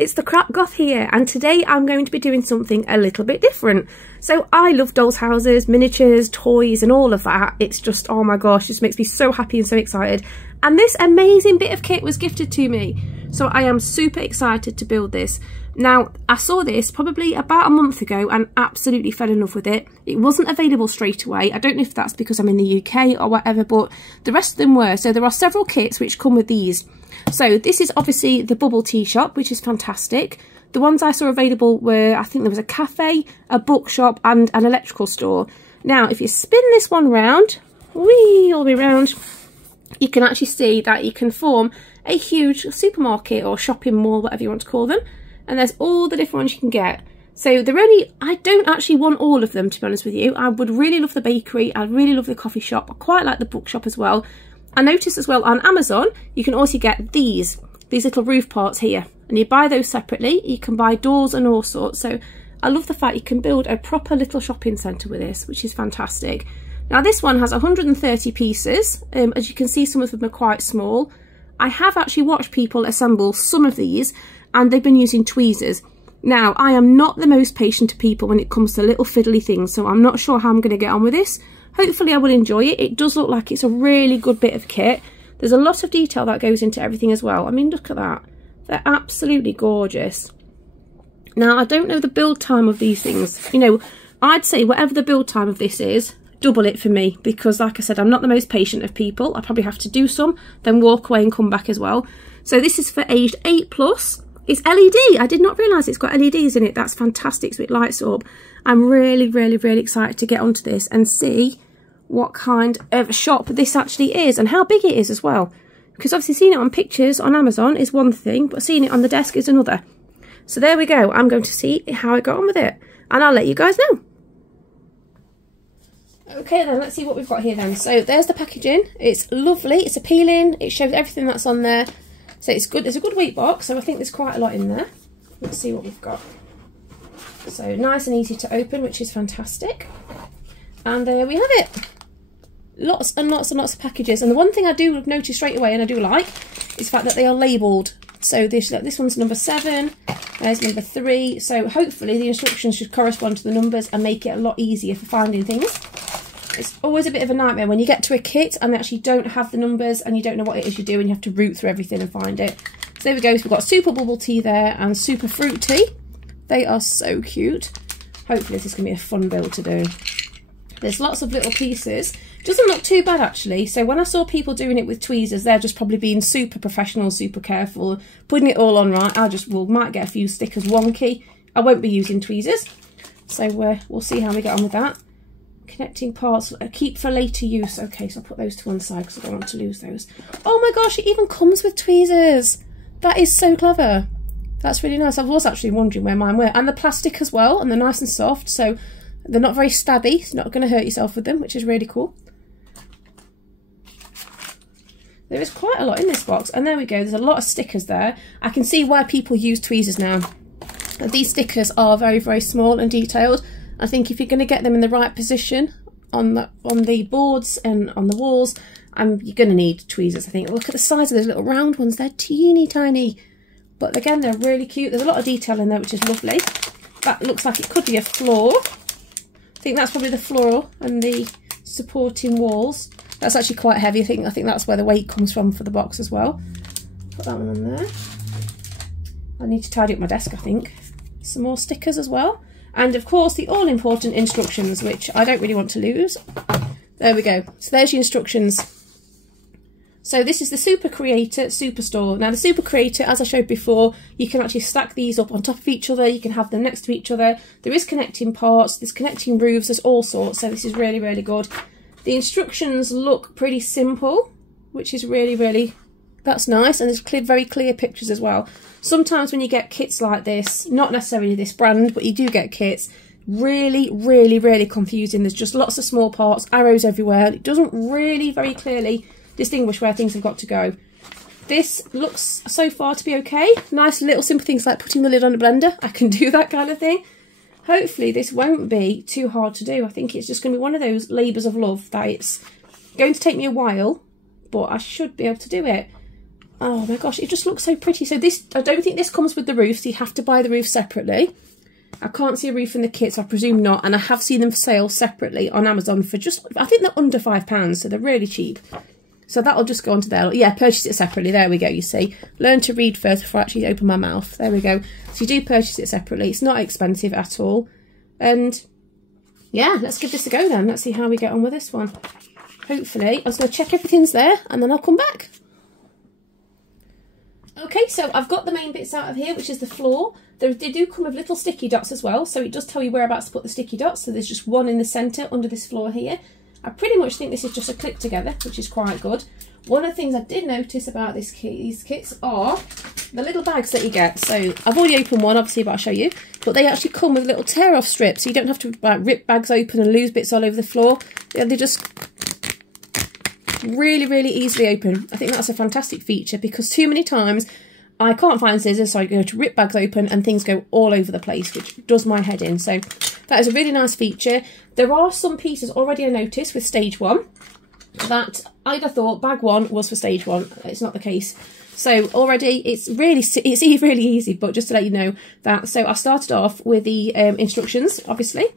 it's the Crap Goth here, and today I'm going to be doing something a little bit different. So I love dolls' houses, miniatures, toys and all of that. It's just, oh my gosh, it just makes me so happy and so excited. And this amazing bit of kit was gifted to me, so I am super excited to build this. Now, I saw this probably about a month ago and absolutely fell in love with it. It wasn't available straight away. I don't know if that's because I'm in the UK or whatever, but the rest of them were. So there are several kits which come with these. So this is obviously the bubble tea shop, which is fantastic. The ones I saw available were, I think there was a cafe, a bookshop and an electrical store. Now, if you spin this one round, whee, all the way round, you can actually see that you can form a huge supermarket or shopping mall, whatever you want to call them. And there's all the different ones you can get. So they're only, I don't actually want all of them, to be honest with you. I would really love the bakery. I really love the coffee shop. I quite like the bookshop as well. I noticed as well on Amazon, you can also get these little roof parts here. And you buy those separately. You can buy doors and all sorts. So I love the fact you can build a proper little shopping centre with this, which is fantastic. Now this one has 130 pieces. As you can see, some of them are quite small. I have actually watched people assemble some of these, and they've been using tweezers. Now, I am not the most patient of people when it comes to little fiddly things, so I'm not sure how I'm going to get on with this. Hopefully I will enjoy it. It does look like it's a really good bit of kit. There's a lot of detail that goes into everything as well. I mean, look at that. They're absolutely gorgeous. Now, I don't know the build time of these things. You know, I'd say whatever the build time of this is, double it for me, because like I said, I'm not the most patient of people. I probably have to do some, then walk away and come back as well. So this is for aged 8+. It's LED. I did not realise it's got LEDs in it. That's fantastic, so it lights up. I'm really, really, really excited to get onto this and see what kind of shop this actually is and how big it is as well. Because obviously seeing it on pictures on Amazon is one thing, but seeing it on the desk is another. So there we go. I'm going to see how I got on with it, and I'll let you guys know. Okay then, let's see what we've got here then. So there's the packaging. It's lovely. It's appealing. It shows everything that's on there. So it's good. It's a good weight box, so I think there's quite a lot in there. Let's see what we've got. So nice and easy to open, which is fantastic. And there we have it. Lots and lots and lots of packages. And the one thing I do notice straight away, and I do like, is the fact that they are labelled. So this one's number 7, there's number 3. So hopefully the instructions should correspond to the numbers and make it a lot easier for finding things. It's always a bit of a nightmare when you get to a kit and they actually don't have the numbers and you don't know what it is you're doing. You have to root through everything and find it. So there we go. So we've got super bubble tea there and super fruit tea. They are so cute. Hopefully this is going to be a fun build to do. There's lots of little pieces. Doesn't look too bad actually. So when I saw people doing it with tweezers, they're just probably being super professional, super careful, putting it all on right. Might get a few stickers wonky. I won't be using tweezers. So we'll see how we get on with that. Connecting parts, keep for later use. Okay, so I'll put those to one side because I don't want to lose those. Oh my gosh, it even comes with tweezers. That is so clever. That's really nice. I was actually wondering where mine were. And the plastic as well, and they're nice and soft, so they're not very stabby. It's not going to hurt yourself with them, which is really cool. There is quite a lot in this box, and there we go. There's a lot of stickers there. I can see why people use tweezers now. And these stickers are very, very small and detailed. I think if you're going to get them in the right position on the boards and on the walls, you're going to need tweezers, I think. Look at the size of those little round ones. They're teeny tiny. But again, they're really cute. There's a lot of detail in there, which is lovely. That looks like it could be a floor. I think that's probably the floor and the supporting walls. That's actually quite heavy. I think that's where the weight comes from for the box as well. Put that one on there. I need to tidy up my desk, I think. Some more stickers as well. And of course the all-important instructions, which I don't really want to lose. There we go. So there's your instructions. So this is the Super Creator Superstore. Now the Super Creator, as I showed before, you can actually stack these up on top of each other. You can have them next to each other. There is connecting parts, there's connecting roofs, there's all sorts. So this is really, really good. The instructions look pretty simple, which is really, really, that's nice. And there's very clear pictures as well. Sometimes when you get kits like this, not necessarily this brand, but you do get kits, really, really, really confusing. There's just lots of small parts, arrows everywhere. It doesn't really very clearly distinguish where things have got to go. This looks so far to be okay. Nice little simple things like putting the lid on a blender. I can do that kind of thing. Hopefully this won't be too hard to do. I think it's just going to be one of those labours of love that it's going to take me a while, but I should be able to do it. Oh my gosh, it just looks so pretty. So this, I don't think this comes with the roof, so you have to buy the roof separately. I can't see a roof in the kit, so I presume not. And I have seen them for sale separately on Amazon for just, I think they're under £5, so they're really cheap. So that'll just go onto there. Yeah, purchase it separately. There we go, you see. Learn to read first before I actually open my mouth. There we go. So you do purchase it separately. It's not expensive at all. And yeah, let's give this a go then. Let's see how we get on with this one. Hopefully, I'm just going to check everything's there and then I'll come back. Okay, so I've got the main bits out of here, which is the floor. They do come with little sticky dots as well, so it does tell you whereabouts to put the sticky dots. So there's just one in the centre under this floor here. I pretty much think this is just a clip together, which is quite good. One of the things I did notice about these kits are the little bags that you get. So I've already opened one, obviously, but I'll show you. But they actually come with little tear-off strips, so you don't have to like, rip bags open and lose bits all over the floor. They just really easily open. I think that's a fantastic feature because too many times I can't find scissors, so I go to rip bags open and things go all over the place, which does my head in. So that is a really nice feature. There are some pieces already I noticed with stage 1 that I'd have thought bag 1 was for stage 1. It's not the case. So already it's really easy, but just to let you know that. So I started off with the instructions, obviously.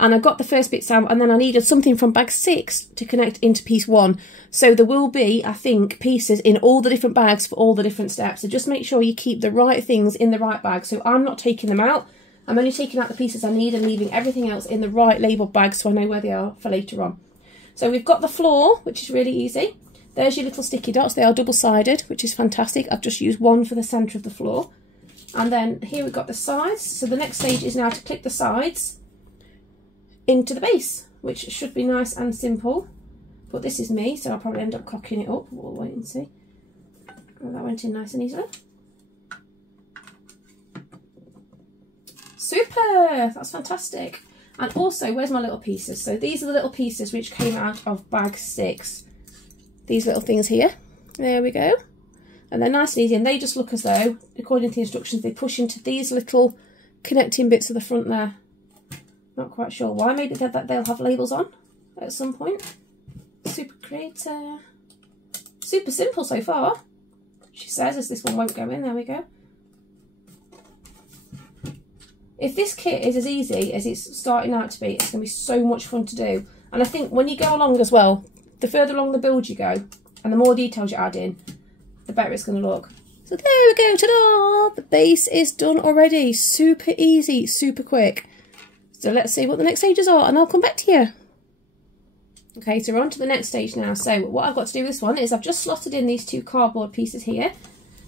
And I got the first bits out, and then I needed something from bag 6 to connect into piece 1. So there will be, I think, pieces in all the different bags for all the different steps. So just make sure you keep the right things in the right bag. So I'm not taking them out. I'm only taking out the pieces I need and leaving everything else in the right labelled bag so I know where they are for later on. So we've got the floor, which is really easy. There's your little sticky dots. They are double-sided, which is fantastic. I've just used one for the centre of the floor. And then here we've got the sides. So the next stage is now to click the sides into the base, which should be nice and simple. But this is me, so I'll probably end up cocking it up. We'll wait and see. Oh, that went in nice and easily. Super! That's fantastic. And also, where's my little pieces? So these are the little pieces which came out of bag 6. These little things here. There we go. And they're nice and easy, and they just look as though, according to the instructions, they push into these little connecting bits of the front there. Not quite sure why. Maybe they'll have labels on at some point. Super creator. Super simple so far, she says, as this one won't go in. There we go. If this kit is as easy as it's starting out to be, it's going to be so much fun to do. And I think when you go along as well, the further along the build you go, and the more details you add in, the better it's going to look. So there we go, ta-da! The base is done already. Super easy, super quick. So let's see what the next stages are, and I'll come back to you. Okay, so we're on to the next stage now. So what I've got to do with this one is I've just slotted in these 2 cardboard pieces here.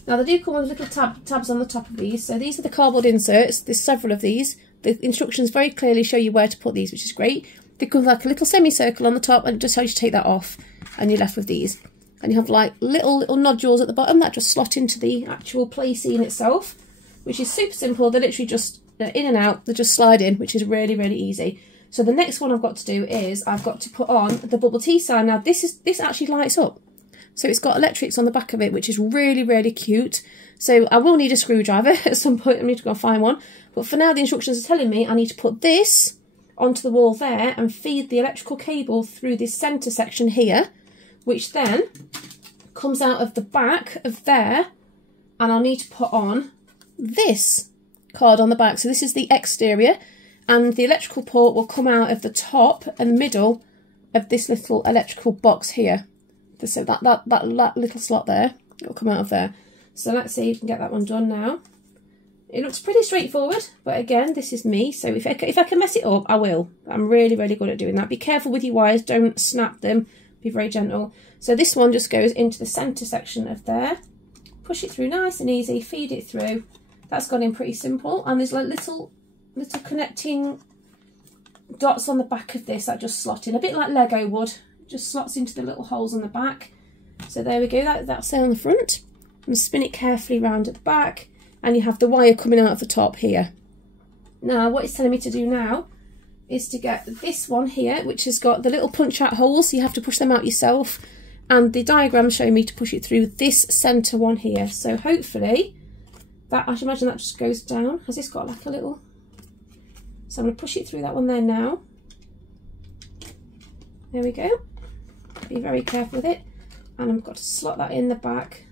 Now they do come with little tabs on the top of these. So these are the cardboard inserts. There's several of these. The instructions very clearly show you where to put these, which is great. They come with like a little semicircle on the top, and it just tells you to take that off, and you're left with these. And you have like little nodules at the bottom that just slot into the actual placing itself, which is super simple. They're literally just in and out. They just slide in, which is really easy. So the next one I've got to do is I've got to put on the bubble tea sign. Now this actually lights up. So it's got electrics on the back of it, which is really cute. So I will need a screwdriver at some point. I need to go and find one. But for now, the instructions are telling me I need to put this onto the wall there and feed the electrical cable through this centre section here, which then comes out of the back of there. And I'll need to put on this card on the back. So this is the exterior, and the electrical port will come out of the top and middle of this little electrical box here. So that little slot there, it'll come out of there. So let's see if we can get that one done now. It looks pretty straightforward, but again, this is me, so if I can mess it up, I will. I'm really good at doing that. Be careful with your wires, don't snap them, be very gentle. So this one just goes into the centre section of there. Push it through nice and easy, feed it through. That's gone in pretty simple, and there's like little connecting dots on the back of this that just slot in, a bit like Lego would. It just slots into the little holes on the back. So there we go, that'll stay on the front. And spin it carefully round at the back, and you have the wire coming out of the top here. Now what it's telling me to do now is to get this one here, which has got the little punch out holes, so you have to push them out yourself, and the diagram's showing me to push it through this centre one here. So hopefully that, I should imagine that just goes down. Has this got like a little, so I'm going to push it through that one there now. There we go. Be very careful with it, and I've got to slot that in the back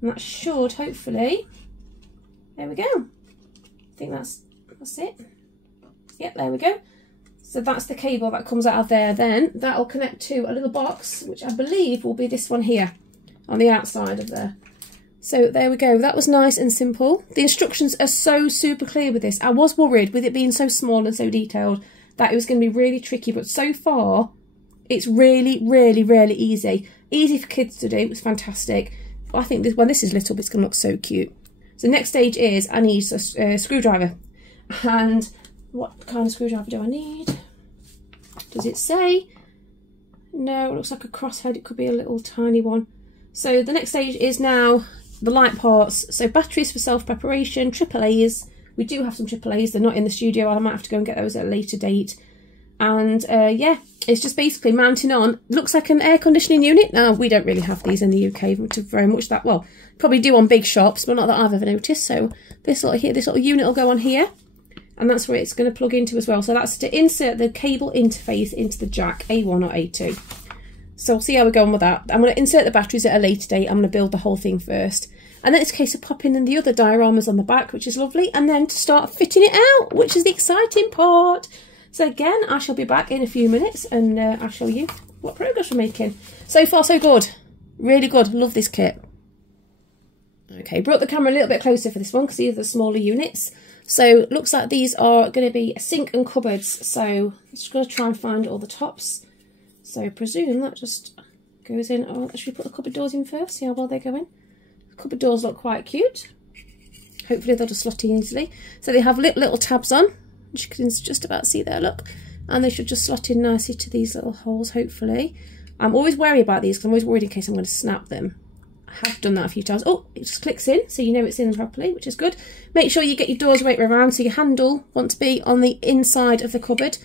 And that should hopefully, there we go. I think that's it. Yep, there we go. So that's the cable that comes out of there. Then that'll connect to a little box, which I believe will be this one here on the outside of there. So there we go. That was nice and simple. The instructions are so super clear with this. I was worried with it being so small and so detailed that it was going to be really tricky, but so far it's really, really, really easy. Easy for kids to do. It was fantastic. I think this, when this is little, it's going to look so cute. So next stage is I need a screwdriver. And what kind of screwdriver do I need? Does it say? No, it looks like a crosshead. It could be a little tiny one. So the next stage is now the light parts. So batteries for self-preparation, AAAs. We do have some AAAs. They're not in the studio. I might have to go and get those at a later date. And yeah, it's just basically mounting on. Looks like an air conditioning unit. Now, we don't really have these in the UK very much that, well, probably do on big shops, but not that I've ever noticed. So this little unit will go on here, and that's where it's going to plug into as well. So that's to insert the cable interface into the jack, A1 or A2. So we'll see how we're going with that. I'm going to insert the batteries at a later date. I'm going to build the whole thing first. And then it's a case of popping in the other dioramas on the back, which is lovely, and then to start fitting it out, which is the exciting part. So again, I shall be back in a few minutes and I'll show you what progress we're making. So far, so good. Really good. Love this kit. Okay, brought the camera a little bit closer for this one because these are the smaller units. So looks like these are going to be a sink and cupboards. So I'm just going to try and find all the tops. So I presume that just goes in. Oh, should we put the cupboard doors in first? See how well they go in. The cupboard doors look quite cute. Hopefully they'll just slot in easily. So they have little tabs on. You can just about see there, look, and they should just slot in nicely to these little holes, hopefully. I'm always wary about these because I'm always worried in case I'm going to snap them. I have done that a few times. Oh, it just clicks in, so you know it's in properly, which is good. Make sure you get your doors right around, so your handle wants to be on the inside of the cupboard.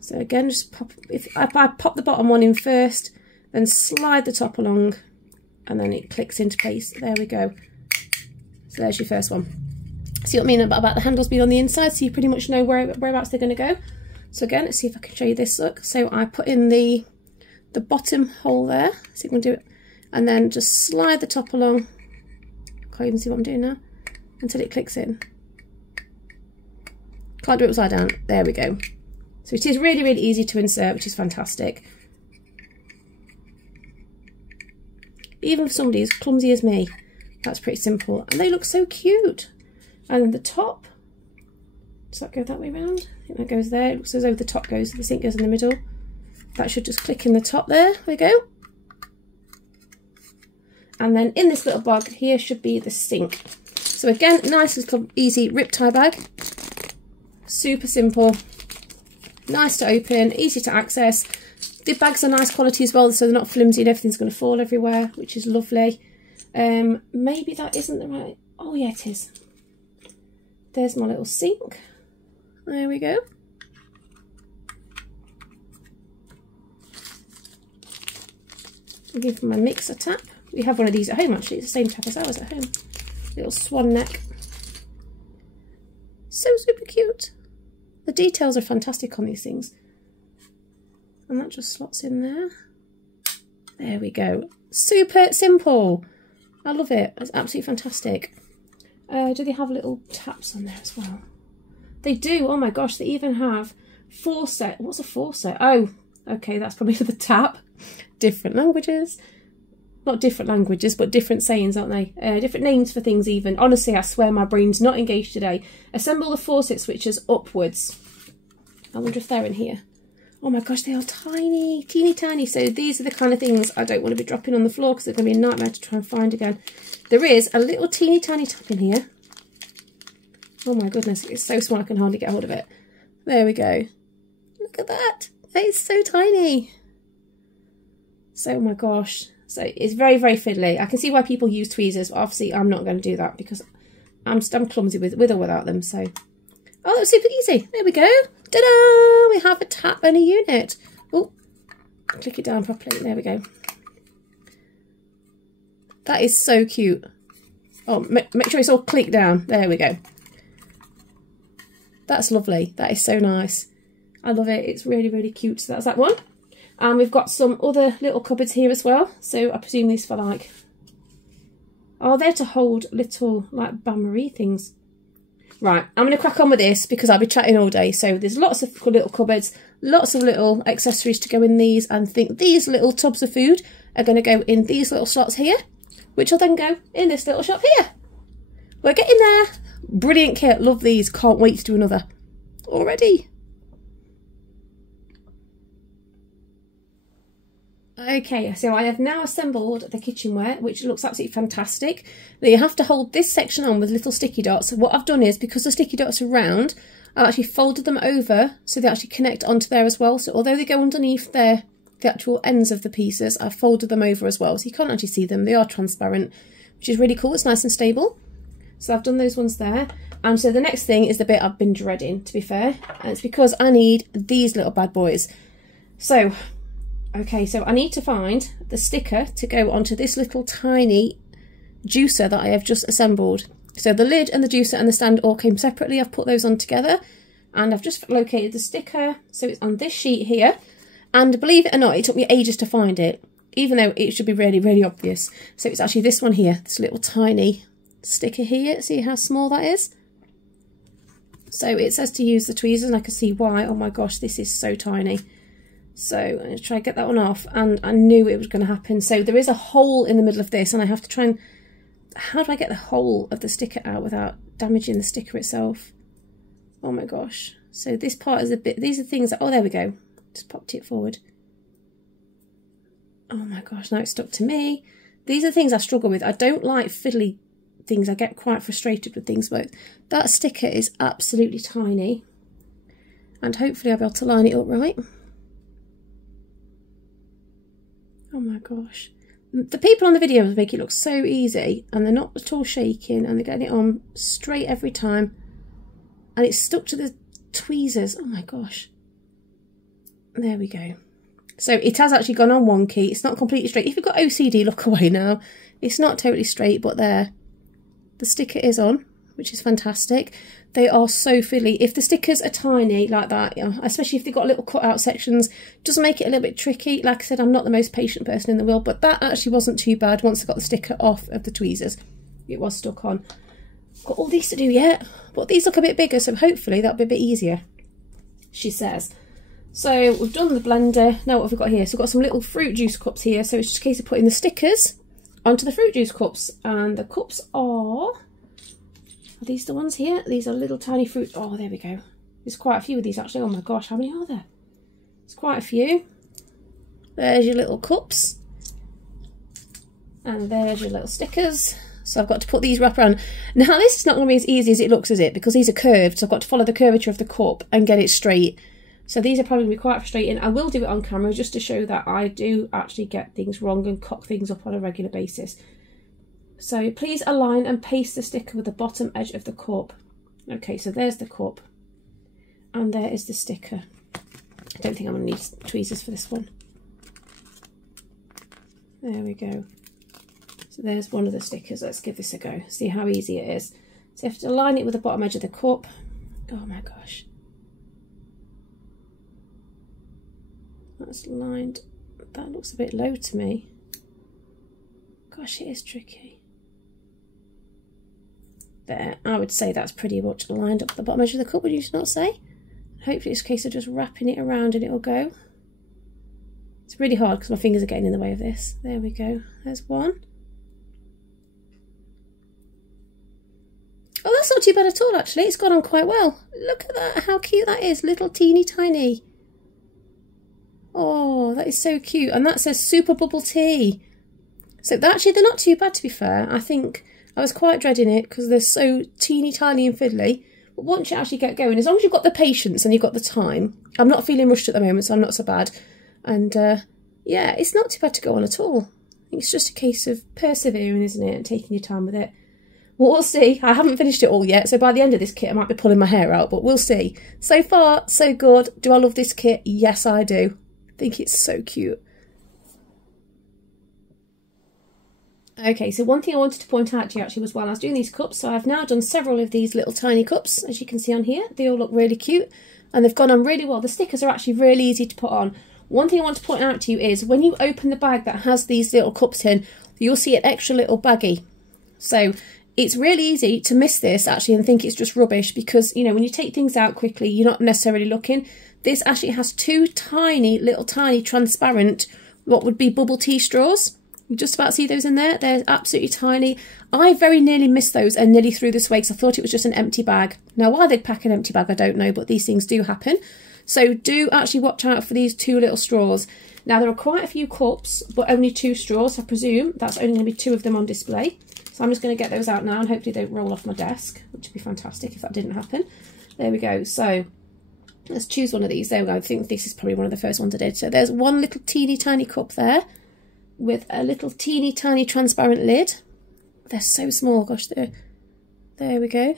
So again, just pop, if I pop the bottom one in first, then slide the top along, and then it clicks into place. There we go. So there's your first one. See what I mean about the handles being on the inside, so you pretty much know whereabouts they're going to go. So again, let's see if I can show you this look. So I put in the bottom hole there, see if I can do it, and then just slide the top along. Can't even see what I'm doing now, until it clicks in. Can't do it upside down. There we go. So it is really, really easy to insert, which is fantastic. Even for somebody as clumsy as me, that's pretty simple. And they look so cute. And then the top, does that go that way around? I think that goes there. It looks as though the top goes, the sink goes in the middle. That should just click in the top there. There we go. And then in this little bag here should be the sink. So again, nice little easy rip tie bag. Super simple. Nice to open, easy to access. The bags are nice quality as well, so they're not flimsy and everything's going to fall everywhere, which is lovely. Maybe that isn't the right... Oh yeah, it is. There's my little sink. There we go. I'll give my mixer tap. We have one of these at home actually. It's the same tap as ours at home. Little swan neck. So super cute. The details are fantastic on these things. And that just slots in there. There we go. Super simple. I love it. It's absolutely fantastic. Do they have little taps on there as well? They do. Oh my gosh, they even have faucet. What's a faucet? Oh, okay, that's probably for the tap. Different languages. Not different languages, but different sayings, aren't they? Different names for things even. Honestly, I swear my brain's not engaged today. Assemble the faucet switches upwards. I wonder if they're in here. Oh my gosh, they are tiny, teeny tiny. So these are the kind of things I don't want to be dropping on the floor because they're going to be a nightmare to try and find again. There is a little teeny tiny tap in here. Oh my goodness, it's so small I can hardly get hold of it. There we go. Look at that. That is so tiny. So, oh my gosh. So it's very, very fiddly. I can see why people use tweezers, but obviously I'm not going to do that because I'm clumsy with or without them. So, oh, that's super easy. There we go. Ta-da! We have a tap and a unit. Oh, click it down properly. There we go. That is so cute. Oh, make sure it's all clicked down. There we go. That's lovely. That is so nice. I love it. It's really, really cute. So that's that one. And we've got some other little cupboards here as well. So I presume these for like are there to hold little like bain-marie things. Right, I'm going to crack on with this because I'll be chatting all day. So there's lots of little cupboards, lots of little accessories to go in these, and I think these little tubs of food are going to go in these little slots here, which will then go in this little shop here. We're getting there. Brilliant kit, love these, can't wait to do another already. Okay, so I have now assembled the kitchenware, which looks absolutely fantastic. Now you have to hold this section on with little sticky dots. So what I've done is, because the sticky dots are round, I've actually folded them over so they actually connect onto there as well. So although they go underneath the actual ends of the pieces, I've folded them over as well. So you can't actually see them, they are transparent, which is really cool, it's nice and stable. So I've done those ones there. And so the next thing is the bit I've been dreading, to be fair. And it's because I need these little bad boys. So... okay, so I need to find the sticker to go onto this little tiny juicer that I have just assembled. So the lid and the juicer and the stand all came separately. I've put those on together and I've just located the sticker. So it's on this sheet here. And believe it or not, it took me ages to find it, even though it should be really, really obvious. So it's actually this one here, this little tiny sticker here. See how small that is? So it says to use the tweezers, and I can see why. Oh my gosh, this is so tiny. So I'm going to try and get that one off, and I knew it was going to happen. So there is a hole in the middle of this, and I have to try and... how do I get the whole of the sticker out without damaging the sticker itself? Oh my gosh. So this part is a bit... these are things that... oh, there we go. Just popped it forward. Oh my gosh, now it's stuck to me. These are the things I struggle with. I don't like fiddly things. I get quite frustrated with things, but that sticker is absolutely tiny. And hopefully I'll be able to line it up right. Oh my gosh. The people on the videos make it look so easy, and they're not at all shaking, and they're getting it on straight every time. And it's stuck to the tweezers. Oh my gosh. There we go. So it has actually gone on wonky. It's not completely straight. If you've got OCD, look away now. It's not totally straight, but there. The sticker is on, which is fantastic. They are so fiddly. If the stickers are tiny like that, you know, especially if they've got little cut-out sections, just make it a little bit tricky. Like I said, I'm not the most patient person in the world, but that actually wasn't too bad once I got the sticker off of the tweezers. It was stuck on. Got all these to do yet, but these look a bit bigger, so hopefully that'll be a bit easier, she says. So we've done the blender. Now what have we got here? So we've got some little fruit juice cups here, so it's just a case of putting the stickers onto the fruit juice cups. And the cups are these the ones here? These are little tiny fruit. Oh, there we go. There's quite a few of these actually. Oh my gosh, how many are there? There's quite a few. There's your little cups. And there's your little stickers. So I've got to put these wrap around. Now this is not going to be as easy as it looks, is it? Because these are curved, so I've got to follow the curvature of the cup and get it straight. So these are probably going to be quite frustrating. I will do it on camera just to show that I do actually get things wrong and cock things up on a regular basis. So please align and paste the sticker with the bottom edge of the cup. Okay, so there's the cup. And there is the sticker. I don't think I'm going to need tweezers for this one. There we go. So there's one of the stickers. Let's give this a go. See how easy it is. So you have to align it with the bottom edge of the cup. Oh my gosh. That's lined. That looks a bit low to me. Gosh, it is tricky. There, I would say that's pretty much lined up the bottom edge of the cup, would you not say? Hopefully it's a case of just wrapping it around and it'll go. It's really hard because my fingers are getting in the way of this. There we go. There's one. Oh, that's not too bad at all, actually. It's gone on quite well. Look at that, how cute that is. Little teeny tiny. Oh, that is so cute. And that says Super Bubble Tea. So actually, they're not too bad, to be fair. I think I was quite dreading it because they're so teeny tiny and fiddly. But once you actually get going, as long as you've got the patience and you've got the time, I'm not feeling rushed at the moment, so I'm not so bad. And yeah, it's not too bad to go on at all. I think it's just a case of persevering, isn't it, and taking your time with it. Well, we'll see. I haven't finished it all yet, so by the end of this kit I might be pulling my hair out, but we'll see. So far, so good. Do I love this kit? Yes, I do. I think it's so cute. Okay, so one thing I wanted to point out to you actually was while I was doing these cups, so I've now done several of these little tiny cups, as you can see on here. They all look really cute and they've gone on really well. The stickers are actually really easy to put on. One thing I want to point out to you is when you open the bag that has these little cups in, you'll see an extra little baggie. So it's really easy to miss this actually and think it's just rubbish, because, you know, when you take things out quickly, you're not necessarily looking. This actually has two tiny, little tiny transparent, what would be bubble tea straws. You just about see those in there. They're absolutely tiny. I very nearly missed those and nearly threw this away because I thought it was just an empty bag. Now, why they'd pack an empty bag, I don't know, but these things do happen. So do actually watch out for these two little straws. Now, there are quite a few cups, but only 2 straws. I presume that's only going to be 2 of them on display. So I'm just going to get those out now and hopefully they don't roll off my desk, which would be fantastic if that didn't happen. There we go. So let's choose one of these. There we go. I think this is probably one of the first ones I did. So there's one little teeny tiny cup there with a little teeny tiny transparent lid. They're so small, gosh, there we go.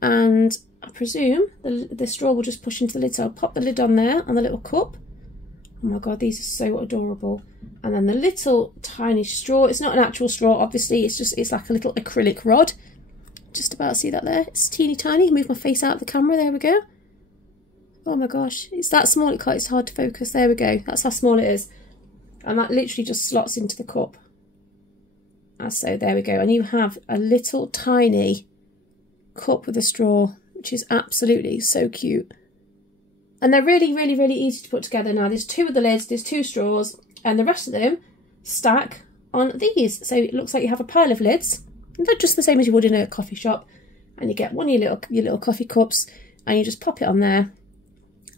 And I presume the straw will just push into the lid, so I'll pop the lid on there on the little cup. Oh my god, these are so adorable. And then the little tiny straw, it's not an actual straw obviously, it's like a little acrylic rod. Just about see that there, it's teeny tiny. Move my face out of the camera, there we go. Oh my gosh, it's that small, it's hard to focus. There we go, that's how small it is. And that literally just slots into the cup. So there we go. And you have a little tiny cup with a straw, which is absolutely so cute. And they're really, really, really easy to put together now. There's 2 of the lids, there's 2 straws, and the rest of them stack on these. So it looks like you have a pile of lids. And they're just the same as you would in a coffee shop. And you get one of your little coffee cups, and you just pop it on there.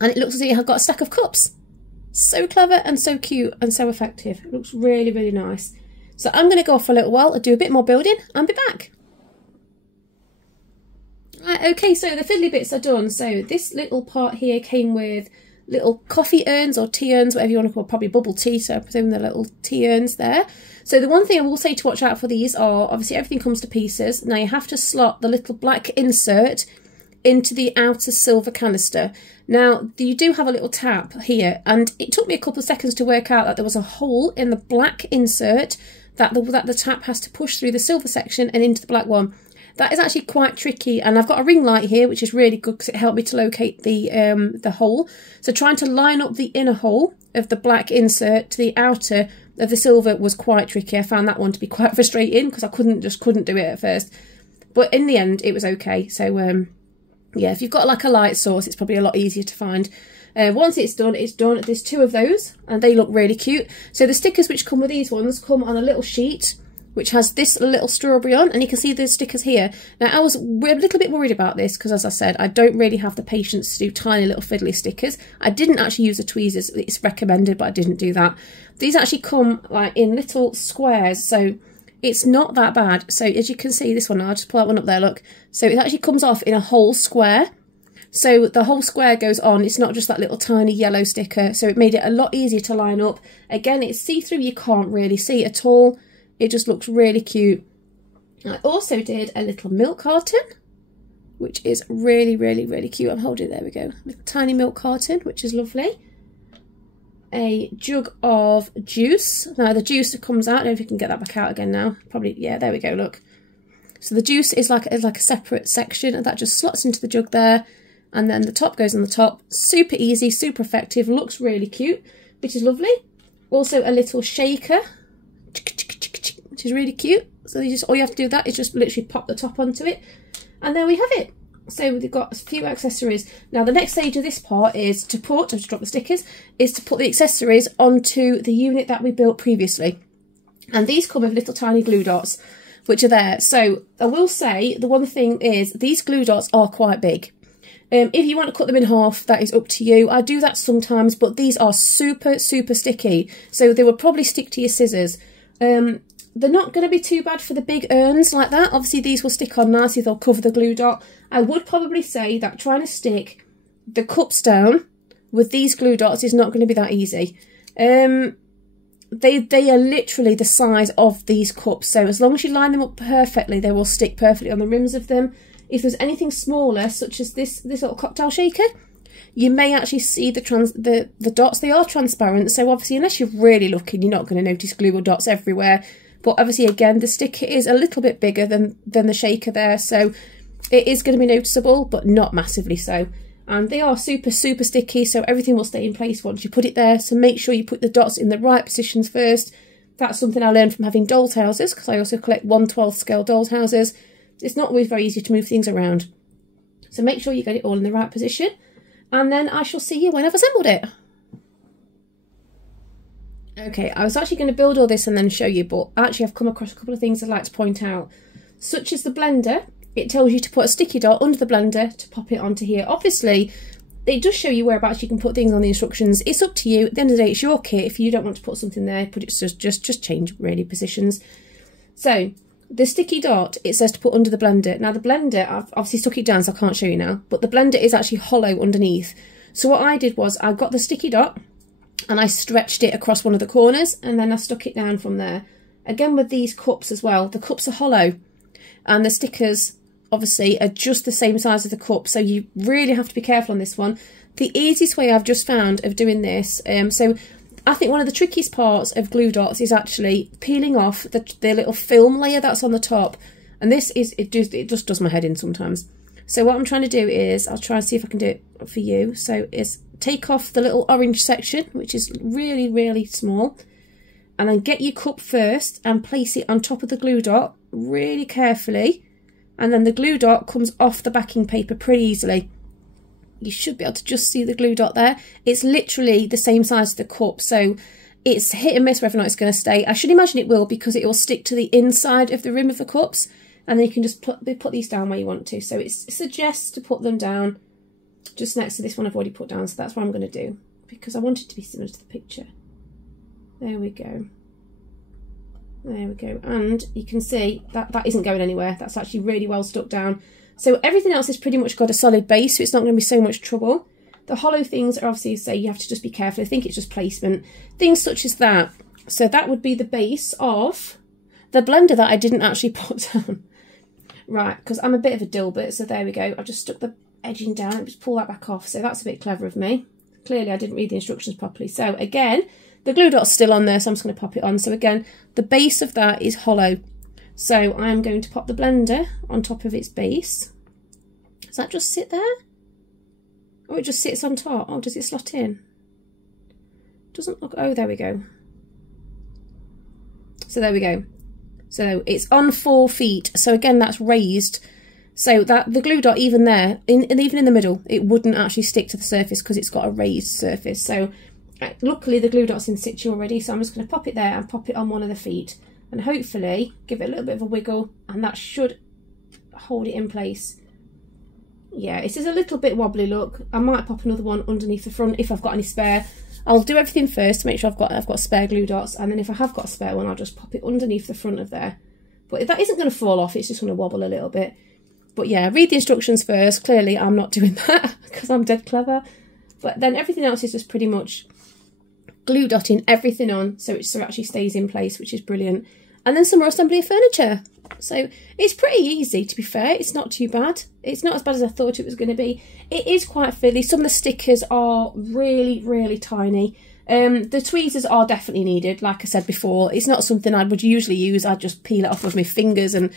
And it looks as if you have got a stack of cups. So clever and so cute and so effective. It looks really, really nice. So I'm going to go off for a little while and do a bit more building and be back. Right, okay, so the fiddly bits are done. So this little part here came with little coffee urns or tea urns, whatever you want to call, probably bubble tea, so I presume the little tea urns there. So the one thing I will say to watch out for these are, obviously everything comes to pieces. Now you have to slot the little black insert into the outer silver canister. Now you do have a little tap here, and it took me a couple of seconds to work out that there was a hole in the black insert that the tap has to push through the silver section and into the black one. That is actually quite tricky, and I've got a ring light here, which is really good because it helped me to locate the hole. So trying to line up the inner hole of the black insert to the outer of the silver was quite tricky. I found that one to be quite frustrating because I couldn't do it at first. But in the end, it was okay. So yeah, if you've got like a light source, it's probably a lot easier to find. Once it's done, it's done. There's 2 of those, and they look really cute. So the stickers which come with these ones come on a little sheet, which has this little strawberry on, and you can see the stickers here. Now, I was a little bit worried about this because, as I said, I don't really have the patience to do tiny little fiddly stickers. I didn't actually use the tweezers. It's recommended, but I didn't do that. These actually come like in little squares, so it's not that bad. So as you can see, this one, I'll just pull that one up there, look. So it actually comes off in a whole square. So the whole square goes on. It's not just that little tiny yellow sticker. So it made it a lot easier to line up. Again, it's see-through. You can't really see it at all. It just looks really cute. I also did a little milk carton, which is really, really, really cute. I'm holding it, there we go. A tiny milk carton, which is lovely. A jug of juice. Now the juice that comes out, I don't know if you can get that back out again now. Probably, yeah, there we go, look. So the juice is like a separate section, and that just slots into the jug there. And then the top goes on the top. Super easy, super effective, looks really cute, which is lovely. Also a little shaker, which is really cute. So you just, all you have to do with that is just literally pop the top onto it. And there we have it. So we've got a few accessories. Now the next stage of this part is to put, I've just dropped the stickers, is to put the accessories onto the unit that we built previously. And these come with little tiny glue dots, which are there. So I will say, the one thing is, these glue dots are quite big. If you want to cut them in half, that is up to you. I do that sometimes, but these are super, super sticky. So they will probably stick to your scissors. They're not going to be too bad for the big urns like that. Obviously, these will stick on nicely. They'll cover the glue dot. I would probably say that trying to stick the cups down with these glue dots is not going to be that easy. They are literally the size of these cups. So as long as you line them up perfectly, they will stick perfectly on the rims of them. If there's anything smaller, such as this little cocktail shaker, you may actually see the dots. They are transparent, so obviously unless you're really looking, you're not going to notice glue or dots everywhere. But obviously, again, the sticker is a little bit bigger than the shaker there, so it is going to be noticeable, but not massively so. And they are super, super sticky, so everything will stay in place once you put it there. So make sure you put the dots in the right positions first. That's something I learned from having dolls houses, because I also collect 1/12 scale dolls houses. It's not always very easy to move things around. So make sure you get it all in the right position, and then I shall see you when I've assembled it. Okay, I was actually going to build all this and then show you, but actually I've come across a couple of things I'd like to point out, such as the blender. It tells you to put a sticky dot under the blender to pop it onto here. Obviously, it does show you whereabouts you can put things on the instructions. It's up to you. At the end of the day, it's your kit. If you don't want to put something there, put it just change really positions. So the sticky dot, it says to put under the blender. Now the blender, I've obviously stuck it down, so I can't show you now, but the blender is actually hollow underneath. So what I did was I got the sticky dot and I stretched it across one of the corners, and then I stuck it down from there. Again with these cups as well, the cups are hollow, and the stickers obviously are just the same size as the cup, so you really have to be careful on this one. The easiest way I've just found of doing this, so I think one of the trickiest parts of glue dots is actually peeling off the little film layer that's on the top, and this is, it just does my head in sometimes. So what I'm trying to do is, I'll try and see if I can do it for you, so is take off the little orange section, which is really, really small, and then get your cup first and place it on top of the glue dot really carefully, and then the glue dot comes off the backing paper pretty easily. You should be able to just see the glue dot there. It's literally the same size as the cup, so it's hit and miss whether or not it's going to stay. I should imagine it will, because it will stick to the inside of the rim of the cups, and then you can just put these down where you want to. So it suggests to put them down just next to this one I've already put down, so that's what I'm going to do, because I want it to be similar to the picture. There we go. There we go, and you can see that that isn't going anywhere. That's actually really well stuck down. So everything else has pretty much got a solid base, so it's not going to be so much trouble. The hollow things are obviously, say, you have to just be careful. I think it's just placement. Things such as that. So that would be the base of the blender that I didn't actually put down. Right, because I'm a bit of a dilbert, so there we go. I've just stuck the edging down and just pull that back off. So that's a bit clever of me. Clearly I didn't read the instructions properly. So again, the glue dot's still on there, so I'm just going to pop it on. So again, the base of that is hollow. So I'm going to pop the blender on top of its base. Does that just sit there? Or it just sits on top? Oh, does it slot in? Doesn't look, oh, there we go. So there we go. So it's on 4 feet. So again, that's raised. So that the glue dot, even there, even in the middle, it wouldn't actually stick to the surface because it's got a raised surface. So luckily the glue dot's in situ already. So I'm just going to pop it there and pop it on one of the feet. And hopefully give it a little bit of a wiggle, and that should hold it in place. Yeah, it is a little bit wobbly, look. I might pop another one underneath the front if I've got any spare. I'll do everything first to make sure I've got spare glue dots, and then if I have got a spare one, I'll just pop it underneath the front of there. But that isn't going to fall off, it's just going to wobble a little bit. But yeah, read the instructions first. Clearly I'm not doing that because I'm dead clever. But then everything else is just pretty much glue dotting everything on so it actually stays in place, which is brilliant. And then some more assembly of furniture. So it's pretty easy, to be fair. It's not too bad. It's not as bad as I thought it was going to be. It is quite fiddly. Some of the stickers are really, really tiny. The tweezers are definitely needed. Like I said before, it's not something I would usually use. I'd just peel it off with my fingers, and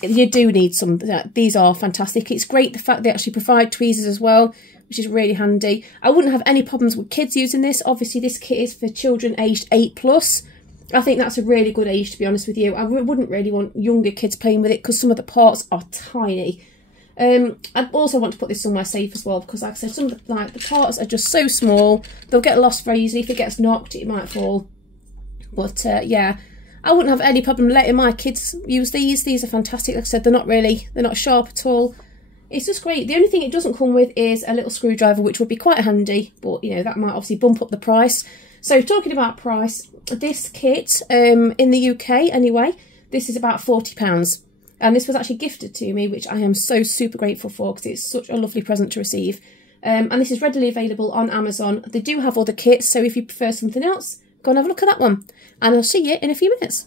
you do need some. These are fantastic. It's great the fact they actually provide tweezers as well, which is really handy. I wouldn't have any problems with kids using this. Obviously, this kit is for children aged 8+. I think that's a really good age, to be honest with you. I wouldn't really want younger kids playing with it because some of the parts are tiny. I also want to put this somewhere safe as well, because like I said, some of the parts are just so small. They'll get lost very easily. If it gets knocked, it might fall. But yeah, I wouldn't have any problem letting my kids use these. These are fantastic. Like I said, they're not sharp at all. It's just great. The only thing it doesn't come with is a little screwdriver, which would be quite handy, but you know, that might obviously bump up the price. So talking about price, this kit, in the UK anyway, this is about £40. And this was actually gifted to me, which I am so super grateful for, because it's such a lovely present to receive. And this is readily available on Amazon. They do have other kits, so if you prefer something else, go and have a look at that one. And I'll see you in a few minutes.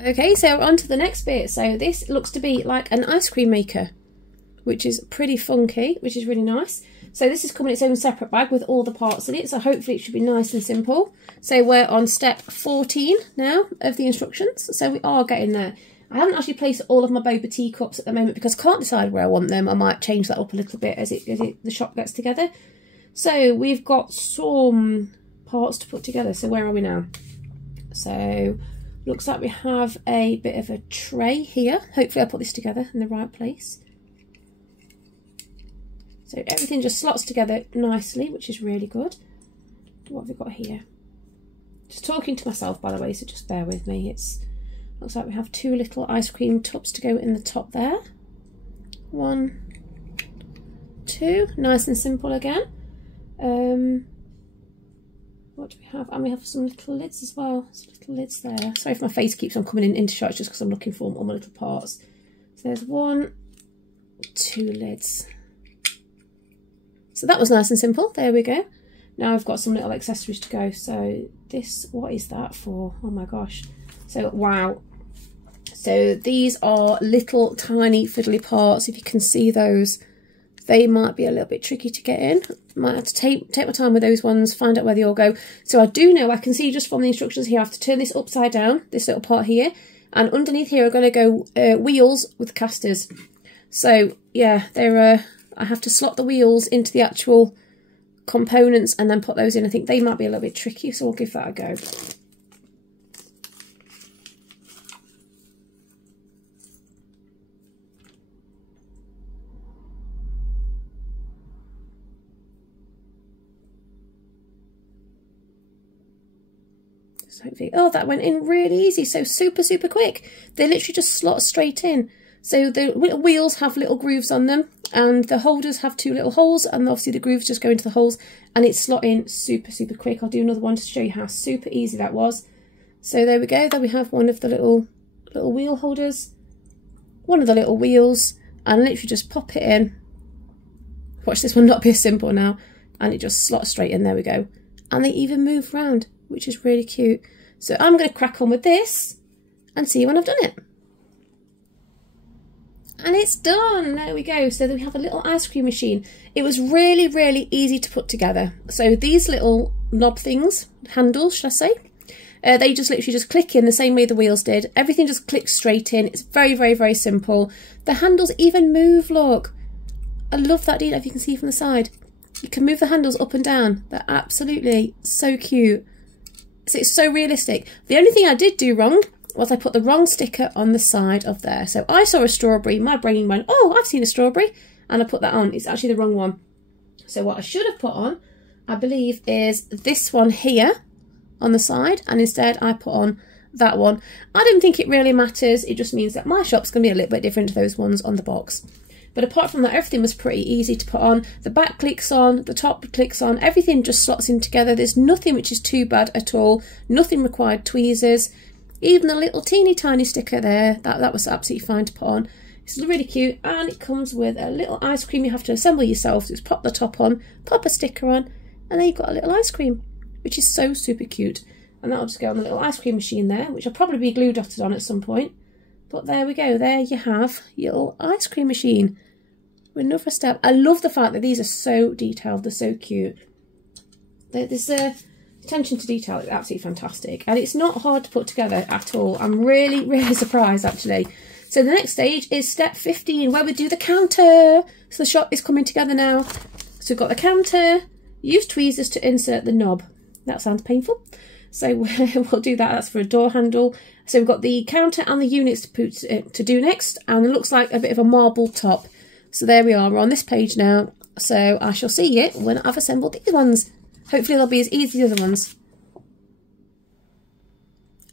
Okay, so on to the next bit. So this looks to be like an ice cream maker, which is pretty funky, which is really nice. So this is coming in its own separate bag with all the parts in it, so hopefully it should be nice and simple. So we're on step 14 now of the instructions, so we are getting there. I haven't actually placed all of my boba teacups at the moment because I can't decide where I want them. I might change that up a little bit as the shop gets together. So we've got some parts to put together. So where are we now? So looks like we have a bit of a tray here. Hopefully I'll put this together in the right place. So everything just slots together nicely, which is really good. What have we got here? Just talking to myself, by the way, so just bear with me. Looks like we have 2 little ice cream tubs to go in the top there. 1, 2, nice and simple again. What do we have? And we have some little lids as well. Some little lids there. Sorry if my face keeps on coming into shot, just because I'm looking for all my little parts. So there's 1, 2 lids. So that was nice and simple. There we go. Now I've got some little accessories to go. So this, what is that for? Oh my gosh. So wow. So these are little tiny fiddly parts. If you can see those, they might be a little bit tricky to get in. Might have to take my time with those ones, find out where they all go. So I do know, I can see just from the instructions here, I have to turn this upside down, this little part here. And underneath here are going to go wheels with casters. So yeah, I have to slot the wheels into the actual components and then put those in. I think they might be a little bit tricky, so we'll give that a go. Oh, that went in really easy. So super quick. They literally just slot straight in. So the little wheels have little grooves on them, and the holders have 2 little holes, and obviously the grooves just go into the holes, and it's slot in super quick. I'll do another one to show you how super easy that was. So there we go. Then we have one of the little wheel holders, one of the little wheels, and literally just pop it in. Watch this one not be as simple now, and it just slots straight in. There we go. And they even move around, which is really cute. So I'm going to crack on with this and see when I've done it. And it's done. There we go. So then we have a little ice cream machine. It was really easy to put together. So these little knob things, handles should I say, they just literally just click in the same way the wheels did. Everything just clicks straight in. It's very simple. The handles even move, look. I love that detail, if you can see from the side. You can move the handles up and down. They're absolutely so cute. So it's so realistic. The only thing I did do wrong was I put the wrong sticker on the side of there. So I saw a strawberry, my brain went, oh, I've seen a strawberry, and I put that on. It's actually the wrong one. So what I should have put on, I believe, is this one here on the side, and instead I put on that one. I don't think it really matters. It just means that my shop's going to be a little bit different to those ones on the box. But apart from that, everything was pretty easy to put on. The back clicks on, the top clicks on, everything just slots in together. There's nothing which is too bad at all. Nothing required tweezers. Even the little teeny tiny sticker there, that was absolutely fine to put on. It's really cute, and it comes with a little ice cream you have to assemble yourself. So just pop the top on, pop a sticker on, and then you've got a little ice cream, which is so super cute. And that'll just go on the little ice cream machine there, which will probably be glue dotted on at some point. But there we go, there you have your little ice cream machine. Another step. I love the fact that these are so detailed, they're so cute. This attention to detail is absolutely fantastic, and it's not hard to put together at all. I'm really surprised actually. So the next stage is step 15, where we do the counter. So the shop is coming together now. So we've got the counter, use tweezers to insert the knob. That sounds painful. So we'll do that. That's for a door handle. So we've got the counter and the units to do next, and it looks like a bit of a marble top. So there we are, we're on this page now. So I shall see you when I've assembled these ones. Hopefully they'll be as easy as the other ones.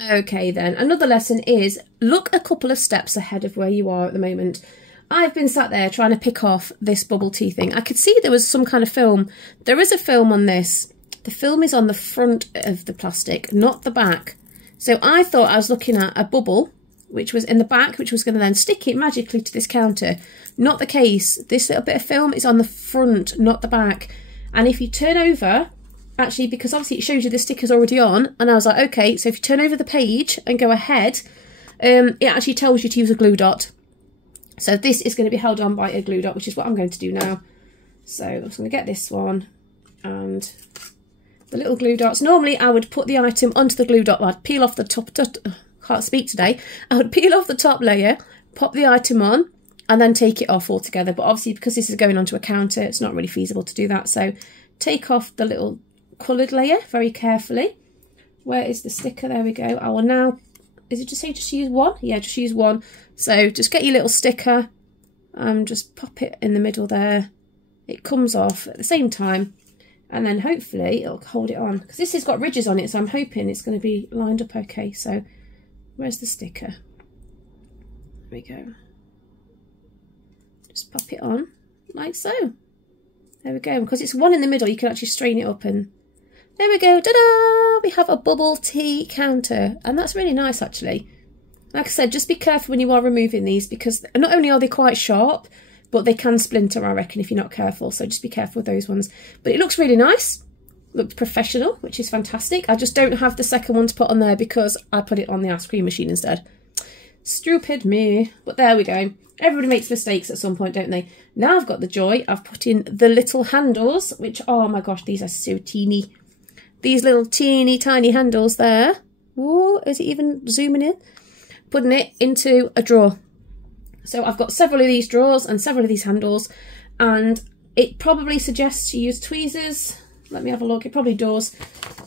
Okay then, another lesson is look a couple of steps ahead of where you are at the moment. I've been sat there trying to pick off this bubble tea thing. I could see there was some kind of film. There is a film on this. The film is on the front of the plastic, not the back. So I thought I was looking at a bubble which was in the back, which was going to then stick it magically to this counter. Not the case. This little bit of film is on the front, not the back. And if you turn over, actually, because obviously it shows you the sticker's already on, and I was like, okay, so if you turn over the page and go ahead, it actually tells you to use a glue dot. So this is going to be held on by a glue dot, which is what I'm going to do now. So I'm just going to get this one and the little glue dots. Normally I would put the item onto the glue dot. I'd peel off the top, can't speak today. I would peel off the top layer, pop the item on, and then take it off altogether. But obviously because this is going onto a counter, it's not really feasible to do that. So take off the little coloured layer very carefully. Where is the sticker? There we go. I will now, is it just say just use one? Yeah, just use one. So just get your little sticker and just pop it in the middle there. It comes off at the same time, and then hopefully it'll hold it on, because this has got ridges on it, so I'm hoping it's going to be lined up okay. So where's the sticker? There we go. Just pop it on like so. There we go. Because it's one in the middle, you can actually strain it up, and there we go. Ta-da! We have a bubble tea counter, and that's really nice actually. Like I said, just be careful when you are removing these, because not only are they quite sharp, but they can splinter, I reckon, if you're not careful. So just be careful with those ones. But it looks really nice. Looks professional, which is fantastic. I just don't have the second one to put on there because I put it on the ice cream machine instead. Stupid me. But there we go. Everybody makes mistakes at some point, don't they? Now I've got the joy of putting the little handles, which, oh my gosh, these are so teeny. These little teeny tiny handles there. Oh, is it even zooming in? Putting it into a drawer. So I've got several of these drawers and several of these handles, and it probably suggests you use tweezers. Let me have a look. It probably does.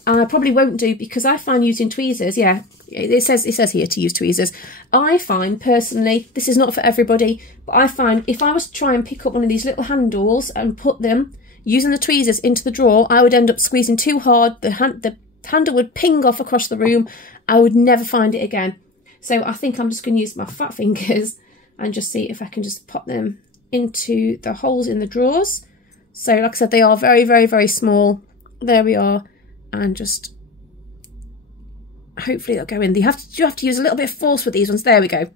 I probably won't do, because I find using tweezers, yeah, it says here to use tweezers. I find personally, this is not for everybody, but I find if I was to try and pick up one of these little handles and put them using the tweezers into the drawer, I would end up squeezing too hard. The handle would ping off across the room. I would never find it again. So I think I'm just going to use my fat fingers and just see if I can just pop them into the holes in the drawers. So like I said, they are very, very, very small. There we are. And just hopefully they'll go in. You have to use a little bit of force with these ones. There we go.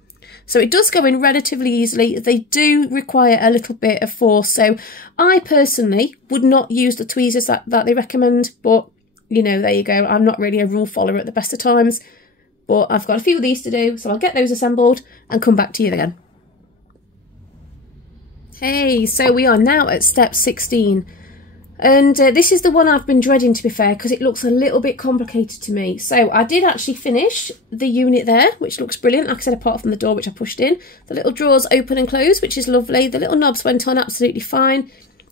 So it does go in relatively easily. They do require a little bit of force. So I personally would not use the tweezers that they recommend. But, you know, there you go. I'm not really a rule follower at the best of times. But I've got a few of these to do. So I'll get those assembled and come back to you again. Hey, so we are now at step 16, and this is the one I've been dreading, to be fair, because it looks a little bit complicated to me. So I did actually finish the unit there, which looks brilliant. Like I said, apart from the door, which I pushed in, the little drawers open and close, which is lovely. The little knobs went on absolutely fine.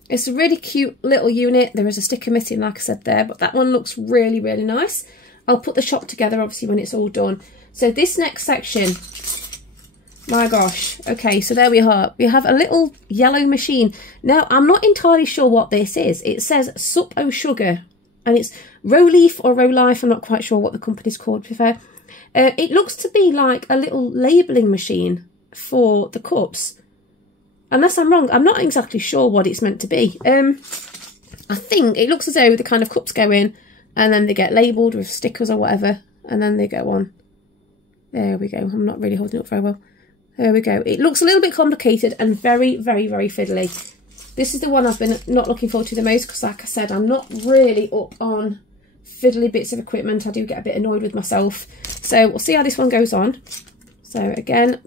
It's a really cute little unit. There is a sticker missing, like I said there, but that one looks really, really nice. I'll put the shop together, obviously, when it's all done. So this next section, my gosh. Okay, so there we are. We have a little yellow machine. Now, I'm not entirely sure what this is. It says Sup O Sugar, and it's Rowleaf or Rowlife. I'm not quite sure what the company's called, to be fair. It looks to be like a little labelling machine for the cups. Unless I'm wrong, I'm not exactly sure what it's meant to be. I think it looks as though the kind of cups go in, and then they get labelled with stickers or whatever, and then they go on. There we go. I'm not really holding it up very well. There we go. It looks a little bit complicated and very, very, very fiddly. This is the one I've been not looking forward to the most, because like I said, I'm not really up on fiddly bits of equipment. I do get a bit annoyed with myself. So we'll see how this one goes on. So again,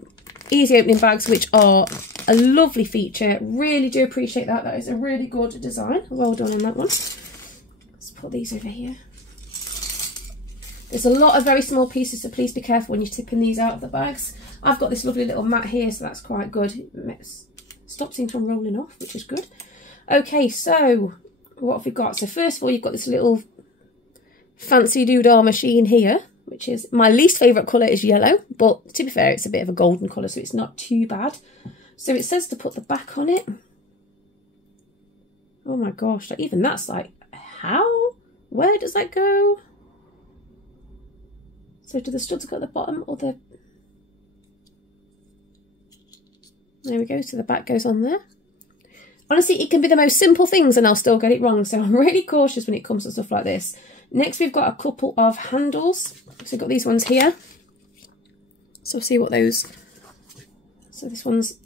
easy opening bags, which are a lovely feature. Really do appreciate that. That is a really good design. Well done on that one. Let's put these over here. There's a lot of very small pieces, so please be careful when you're tipping these out of the bags. I've got this lovely little mat here, so that's quite good. It stops things from rolling off, which is good. Okay, so what have we got? So first of all, you've got this little fancy doodah machine here, which is my least favourite colour is yellow, but to be fair, it's a bit of a golden colour, so it's not too bad. So it says to put the back on it. Oh my gosh, like even that's like, how? Where does that go? So do the studs go at the bottom or the... There we go, so the back goes on there. Honestly, it can be the most simple things and I'll still get it wrong, so I'm really cautious when it comes to stuff like this. Next, we've got a couple of handles. So we've got these ones here. So we'll see what those... So this one's...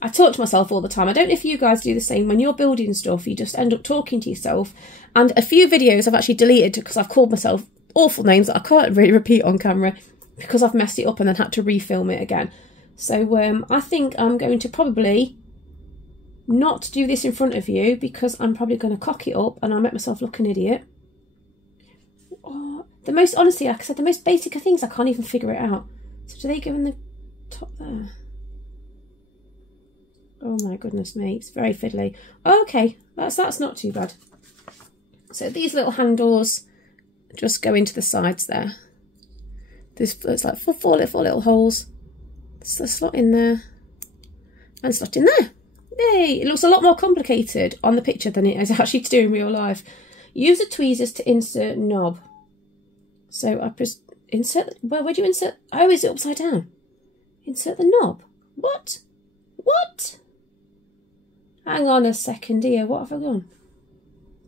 I talk to myself all the time. I don't know if you guys do the same. When you're building stuff, you just end up talking to yourself. And a few videos I've actually deleted because I've called myself awful names that I can't really repeat on camera because I've messed it up and then had to refilm it again. So I think I'm going to probably not do this in front of you because I'm probably going to cock it up and I'll make myself look an idiot. Oh, honestly, like I said, the most basic of things, I can't even figure it out. So do they go in the top there? Oh my goodness me, it's very fiddly. Okay, that's not too bad. So these little handles just go into the sides there. It's like four little holes. So slot in there and slot in there. Yay! It looks a lot more complicated on the picture than it is actually to do in real life. Use the tweezers to insert knob. So I press insert. Well, where do you insert? Oh, is it upside down? Insert the knob. What? What? Hang on a second here. What have I done?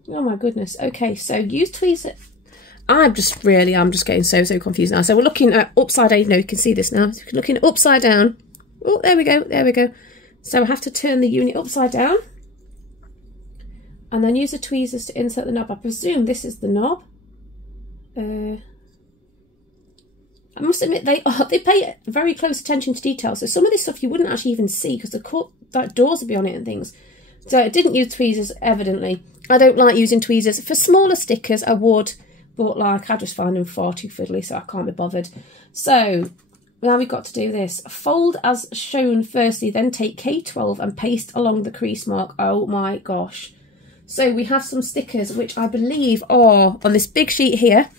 Oh my goodness. Okay, so use tweezer. I'm just getting so confused now. So we're looking at upside down. No, you can see this now. So we're looking at upside down. Oh, there we go. There we go. So I have to turn the unit upside down. And then use the tweezers to insert the knob. I presume this is the knob. I must admit they pay very close attention to detail. So some of this stuff you wouldn't actually even see because the doors would be on it and things. So I didn't use tweezers, evidently. I don't like using tweezers. For smaller stickers, I would, but like I just find them far too fiddly, so I can't be bothered. So now we've got to do this. Fold as shown firstly, then take K12 and paste along the crease mark. Oh my gosh. So we have some stickers, which I believe are on this big sheet here.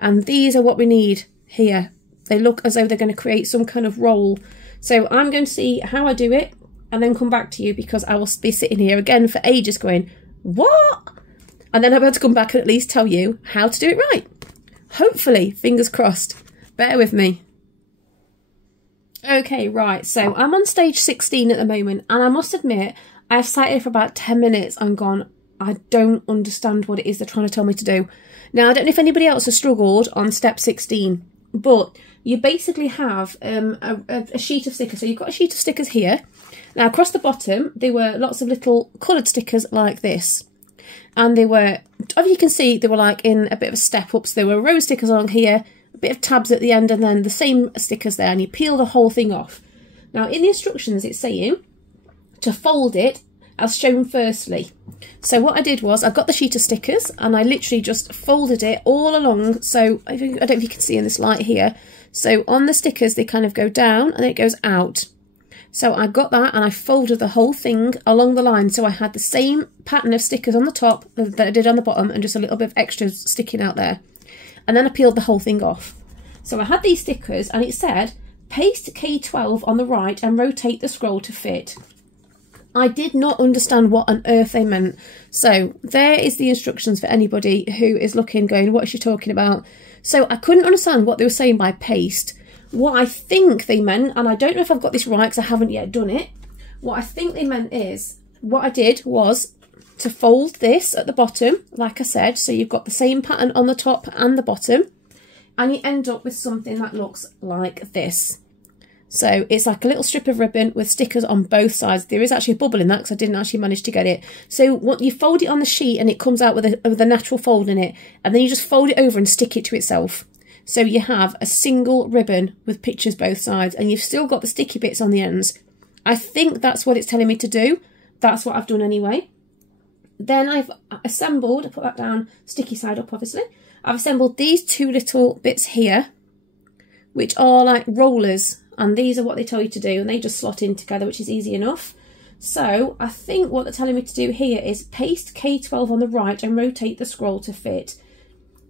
And these are what we need here. They look as though they're going to create some kind of roll. So I'm going to see how I do it and then come back to you because I will be sitting here again for ages going, what? And then I'm about to come back and at least tell you how to do it right. Hopefully, fingers crossed. Bear with me. Okay, right. So I'm on stage 16 at the moment. And I must admit, I've sat here for about 10 minutes and gone, I don't understand what it is they're trying to tell me to do. Now, I don't know if anybody else has struggled on step 16, but you basically have a sheet of stickers. So you've got a sheet of stickers here. Now, across the bottom, there were lots of little coloured stickers like this. And they were, as you can see, they were like in a bit of a step up. So there were row stickers along here, a bit of tabs at the end, and then the same stickers there. And you peel the whole thing off. Now, in the instructions, it's saying to fold it as shown firstly. So what I did was I got the sheet of stickers and I literally just folded it all along. So I don't know if you can see in this light here. So on the stickers, they kind of go down and it goes out. So I got that and I folded the whole thing along the line. So I had the same pattern of stickers on the top that I did on the bottom and just a little bit of extras sticking out there. And then I peeled the whole thing off. So I had these stickers and it said, paste K12 on the right and rotate the scroll to fit. I did not understand what on earth they meant. So there is the instructions for anybody who is looking, going, what is she talking about? So I couldn't understand what they were saying by paste. What I think they meant, and I don't know if I've got this right because I haven't yet done it. What I think they meant is, what I did was to fold this at the bottom, like I said. So you've got the same pattern on the top and the bottom. And you end up with something that looks like this. So it's like a little strip of ribbon with stickers on both sides. There is actually a bubble in that because I didn't actually manage to get it. So what you fold it on the sheet and it comes out with a natural fold in it. And then you just fold it over and stick it to itself. So you have a single ribbon with pictures both sides and you've still got the sticky bits on the ends. I think that's what it's telling me to do. That's what I've done anyway. Then I've assembled, I put that down, sticky side up obviously. I've assembled these two little bits here, which are like rollers. And these are what they tell you to do, and they just slot in together, which is easy enough. So I think what they're telling me to do here is paste K12 on the right and rotate the scroll to fit.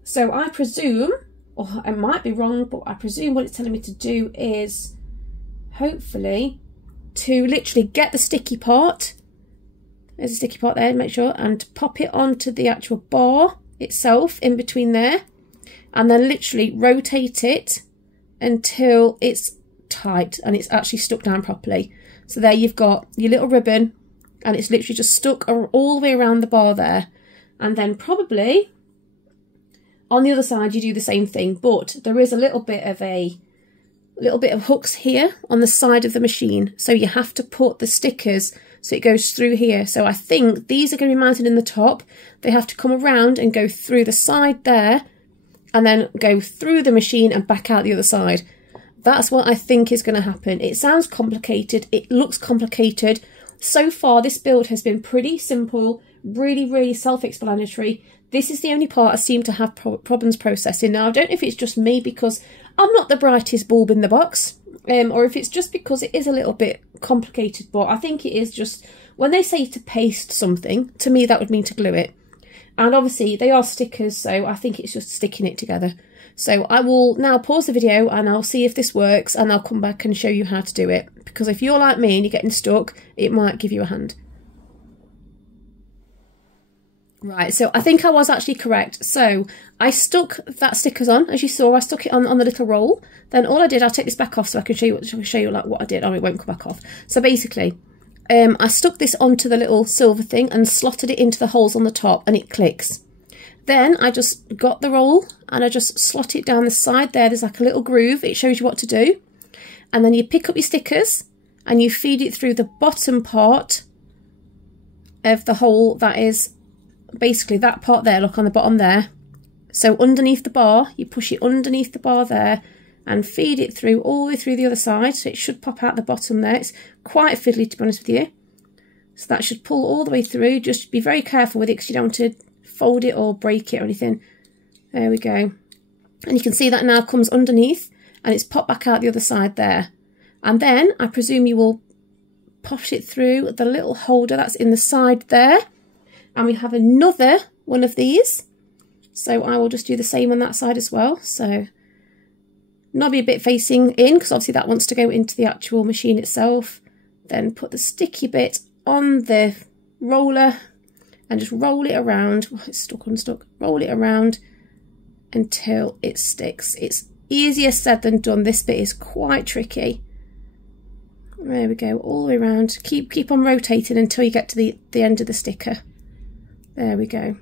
So I presume, or I might be wrong, but I presume what it's telling me to do is hopefully to literally get the sticky part. There's a sticky part there, make sure, and pop it onto the actual bar itself in between there. And then literally rotate it until it's tight and it's actually stuck down properly. So there you've got your little ribbon and it's literally just stuck all the way around the bar there. And then probably on the other side you do the same thing, but there is a little bit of hooks here on the side of the machine, so you have to put the stickers so it goes through here. So I think these are going to be mounted in the top. They have to come around and go through the side there and then go through the machine and back out the other side. That's what I think is going to happen. It sounds complicated. It looks complicated. So far, this build has been pretty simple, really self-explanatory. This is the only part I seem to have problems processing. Now, I don't know if it's just me because I'm not the brightest bulb in the box, or if it's just because it is a little bit complicated, but I think it is just, when they say to paste something, to me that would mean to glue it. And obviously they are stickers, so I think it's just sticking it together. So I will now pause the video and I'll see if this works, and I'll come back and show you how to do it. Because if you're like me and you're getting stuck, it might give you a hand. Right, so I think I was actually correct. So I stuck that stickers on, as you saw. I stuck it on the little roll. Then all I did, I'll take this back off so I can show you like what I did. Oh, it won't come back off. So basically, I stuck this onto the little silver thing and slotted it into the holes on the top, and it clicks. Then I just got the roll and I just slot it down the side there. There's like a little groove. It shows you what to do. And then you pick up your stickers and you feed it through the bottom part of the hole. That is basically that part there. Look on the bottom there. So underneath the bar, you push it underneath the bar there and feed it through all the way through the other side. So it should pop out the bottom there. It's quite fiddly, to be honest with you. So that should pull all the way through. Just be very careful with it because you don't want to fold it or break it or anything. There we go. And you can see that now comes underneath and it's popped back out the other side there. And then I presume you will push it through the little holder that's in the side there. And we have another one of these. So I will just do the same on that side as well. So knobby a bit facing in because obviously that wants to go into the actual machine itself. Then put the sticky bit on the roller and just roll it around. Oh, it's stuck, unstuck. Roll it around until it sticks. It's easier said than done. This bit is quite tricky. There we go, all the way around. Keep on rotating until you get to the end of the sticker. There we go.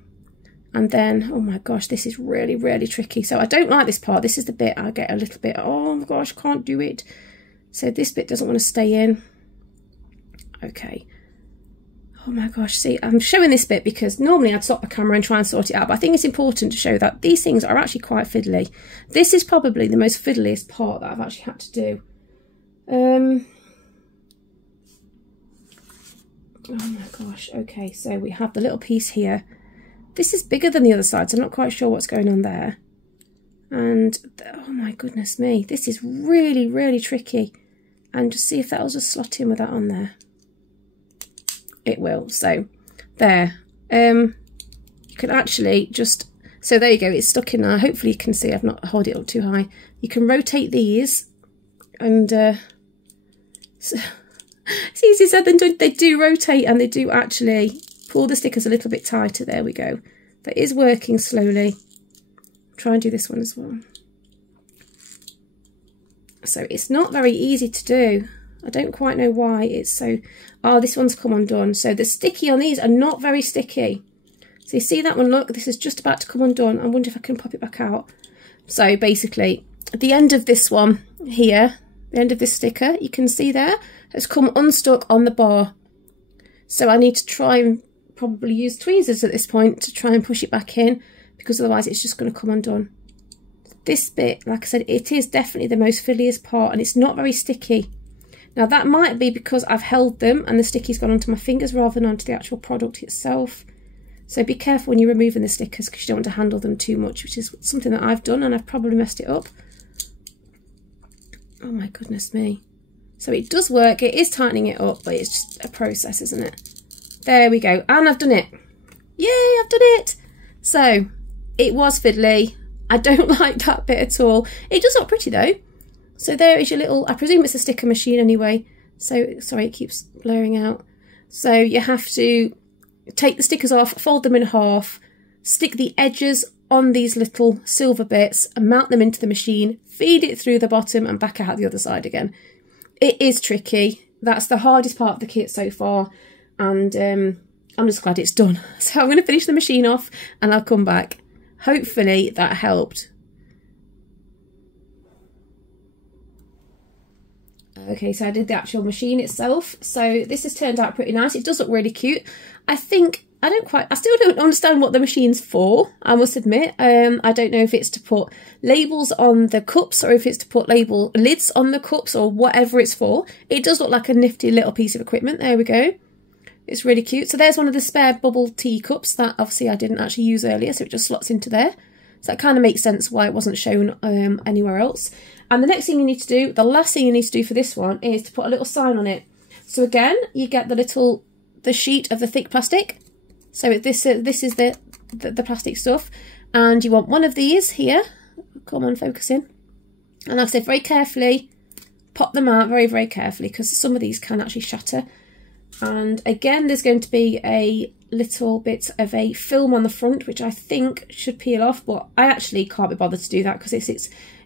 And then, oh my gosh, this is really, really tricky. So I don't like this part. This is the bit I get a little bit, oh my gosh, can't do it. So this bit doesn't want to stay in. Okay. Oh my gosh, see, I'm showing this bit because normally I'd stop the camera and try and sort it out, but I think it's important to show that these things are actually quite fiddly. This is probably the most fiddliest part that I've actually had to do. Oh my gosh, okay, so we have the little piece here. This is bigger than the other side, so I'm not quite sure what's going on there. And, oh my goodness me, this is really, really tricky. And just see if that'll just slot in with that on there. It will. So there, you can actually just, so there you go, it's stuck in there. Hopefully you can see I've not held it up too high. You can rotate these and so, it's easier said than done. They do rotate and they do actually pull the stickers a little bit tighter. There we go. That is working slowly. Try and do this one as well. So it's not very easy to do. I don't quite know why it's so... Oh, this one's come undone. So the sticky on these are not very sticky. So you see that one, look, this is just about to come undone. I wonder if I can pop it back out. So basically, at the end of this one here, the end of this sticker, you can see there, has come unstuck on the bar. So I need to try and probably use tweezers at this point to try and push it back in, because otherwise it's just going to come undone. This bit, like I said, it is definitely the most fiddliest part, and it's not very sticky. Now that might be because I've held them and the sticky's gone onto my fingers rather than onto the actual product itself. So be careful when you're removing the stickers because you don't want to handle them too much, which is something that I've done and I've probably messed it up. Oh my goodness me. So it does work, it is tightening it up, but it's just a process, isn't it? There we go, and I've done it. Yay, I've done it! So, it was fiddly. I don't like that bit at all. It does look pretty though. So there is your little, I presume it's a sticker machine anyway. So, sorry, it keeps blurring out. So you have to take the stickers off, fold them in half, stick the edges on these little silver bits and mount them into the machine, feed it through the bottom and back out the other side again. It is tricky. That's the hardest part of the kit so far. And I'm just glad it's done. So I'm going to finish the machine off and I'll come back. Hopefully that helped. Okay, so I did the actual machine itself. So this has turned out pretty nice. It does look really cute. I still don't understand what the machine's for, I must admit. I don't know if it's to put labels on the cups or if it's to put lids on the cups or whatever it's for. It does look like a nifty little piece of equipment. There we go. It's really cute. So there's one of the spare bubble tea cups that obviously I didn't actually use earlier, so it just slots into there. So that kind of makes sense why it wasn't shown anywhere else. And the next thing you need to do, the last thing you need to do for this one is to put a little sign on it. So again, you get the sheet of the thick plastic. So this is the the plastic stuff, and you want one of these here. Come on, focus in. And like I said, very carefully pop them out, very, very carefully, because some of these can actually shatter. And again, there's going to be a little bit of a film on the front, which I think should peel off, but I actually can't be bothered to do that because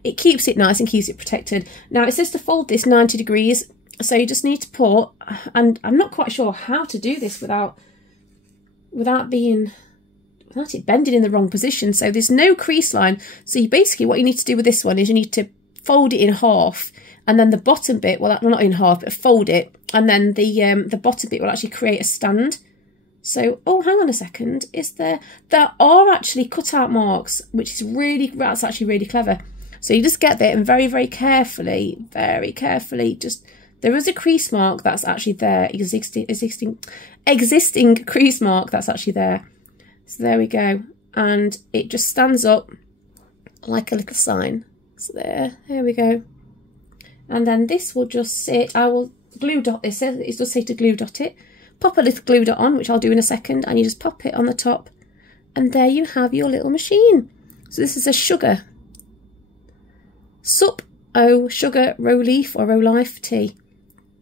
it keeps it nice and keeps it protected. Now it says to fold this 90 degrees, so you just need to put, and I'm not quite sure how to do this without it bending in the wrong position. So there's no crease line. So basically what you need to do with this one is you need to fold it in half, and then the bottom bit, well, not in half, but fold it, and then the bottom bit will actually create a stand. So, oh, hang on a second, there are actually cutout marks, which is that's actually really clever. So you just get there and very, very carefully, just, there is a crease mark that's actually there, existing crease mark that's actually there. So there we go, and it just stands up like a little sign. So there we go. And then this will just sit, I will glue dot this, it does say to glue dot it. Pop a little glue dot on, which I'll do in a second, and you just pop it on the top, and there you have your little machine. So this is a sugar, Sup-O Sugar Row-Leaf or Row-Life tea.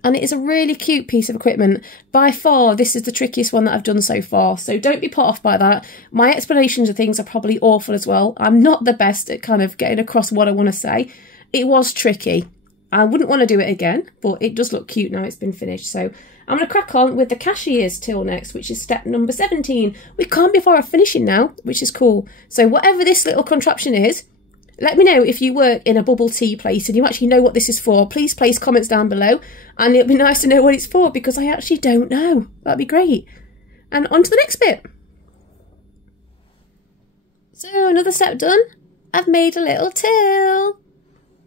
And it is a really cute piece of equipment. By far, this is the trickiest one that I've done so far, so don't be put off by that. My explanations of things are probably awful as well. I'm not the best at kind of getting across what I want to say. It was tricky. I wouldn't want to do it again, but it does look cute now it's been finished. So I'm going to crack on with the cashier's till next, which is step number 17. We can't be far off finishing now, which is cool. So whatever this little contraption is, let me know if you work in a bubble tea place and you actually know what this is for. Please place comments down below, and it'll be nice to know what it's for, because I actually don't know. That'd be great. And on to the next bit. So another step done. I've made a little till,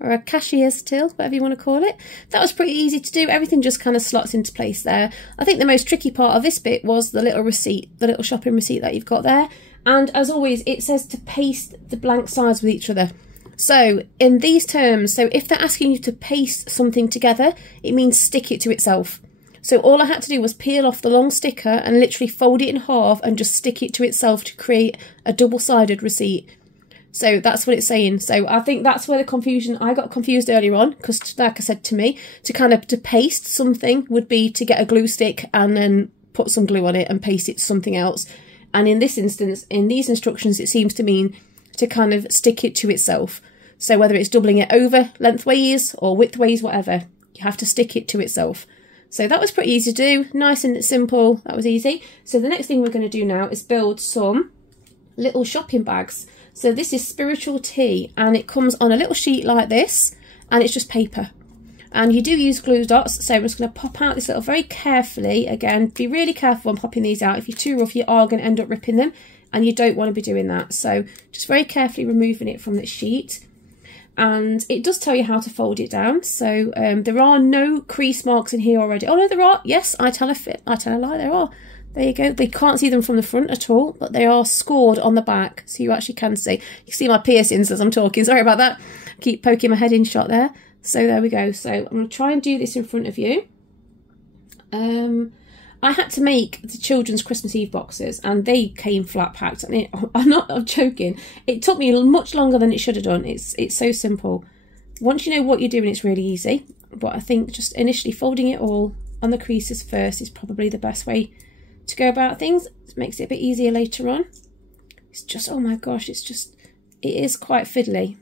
or a cashier's till, whatever you want to call it. That was pretty easy to do. Everything just kind of slots into place there. I think the most tricky part of this bit was the little receipt, the little shopping receipt that you've got there. And as always, it says to paste the blank sides with each other. So in these terms, so if they're asking you to paste something together, it means stick it to itself. So all I had to do was peel off the long sticker and literally fold it in half and just stick it to itself to create a double-sided receipt. So that's what it's saying. So I think that's where the confusion, I got confused earlier on, because like I said, to me, to paste something would be to get a glue stick and then put some glue on it and paste it to something else. And in this instance, in these instructions, it seems to mean to kind of stick it to itself. So whether it's doubling it over lengthways or widthways, whatever, you have to stick it to itself. So that was pretty easy to do, nice and simple, that was easy. So the next thing we're going to do now is build some little shopping bags. So this is Spiritual Tea, and it comes on a little sheet like this, and it's just paper. And you do use glue dots, so I'm just going to pop out this little very carefully. Again, be really careful when popping these out. If you're too rough, you are going to end up ripping them, and you don't want to be doing that. So just very carefully removing it from the sheet. And it does tell you how to fold it down. So there are no crease marks in here already. Oh no, there are. Yes, I tell a lie, there are. There you go. They can't see them from the front at all, but they are scored on the back, so you actually can see. You can see my piercings as I'm talking. Sorry about that. Keep poking my head in shot there. So there we go. So I'm going to try and do this in front of you. I had to make the children's Christmas Eve boxes, and they came flat packed. I mean, I'm joking. It took me much longer than it should have done. It's so simple. Once you know what you're doing, it's really easy. But I think just initially folding it all on the creases first is probably the best way to go about things. It makes it a bit easier later on. It's just, oh my gosh, it is quite fiddly.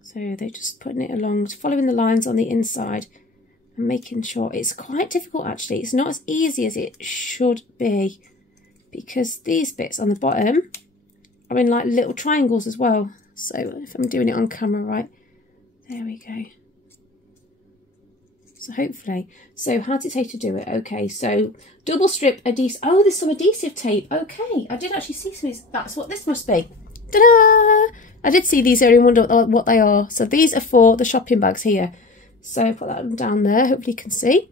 So they're just putting it along, following the lines on the inside and making sure. It's quite difficult actually. It's not as easy as it should be, because these bits on the bottom are in like little triangles as well. So if I'm doing it on camera right, there we go. So hopefully, so how does it say to do it? Okay, so double strip adhesive. Oh, there's some adhesive tape. Okay, I did actually see some of these. That's what this must be. Ta-da! I did see these earlier and wonder what they are. So these are for the shopping bags here. So put that down there, hopefully you can see.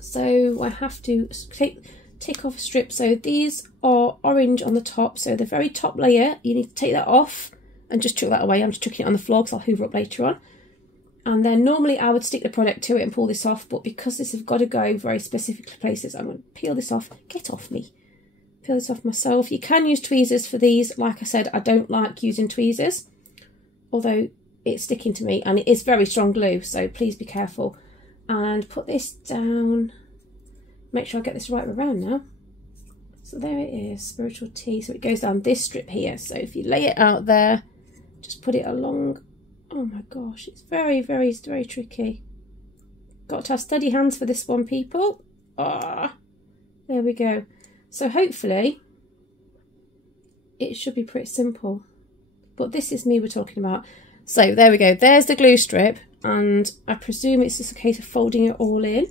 So I have to take off a strip. So these are orange on the top. So the very top layer, you need to take that off and just chuck that away. I'm just chucking it on the floor because I'll hoover up later on. And then normally I would stick the product to it and pull this off, but because this has got to go very specific places, I'm going to peel this off. Get off me. peel this off myself. You can use tweezers for these. Like I said, I don't like using tweezers, although it's sticking to me, and it is very strong glue, so please be careful. And put this down. Make sure I get this right around now. So there it is, Spiritual Tea. So it goes down this strip here. So if you lay it out there, just put it along. Oh my gosh, it's very, very, very tricky. Got to have steady hands for this one, people. Ah, there we go. So hopefully it should be pretty simple. But this is me we're talking about. So there we go. There's the glue strip, and I presume it's just a case of folding it all in.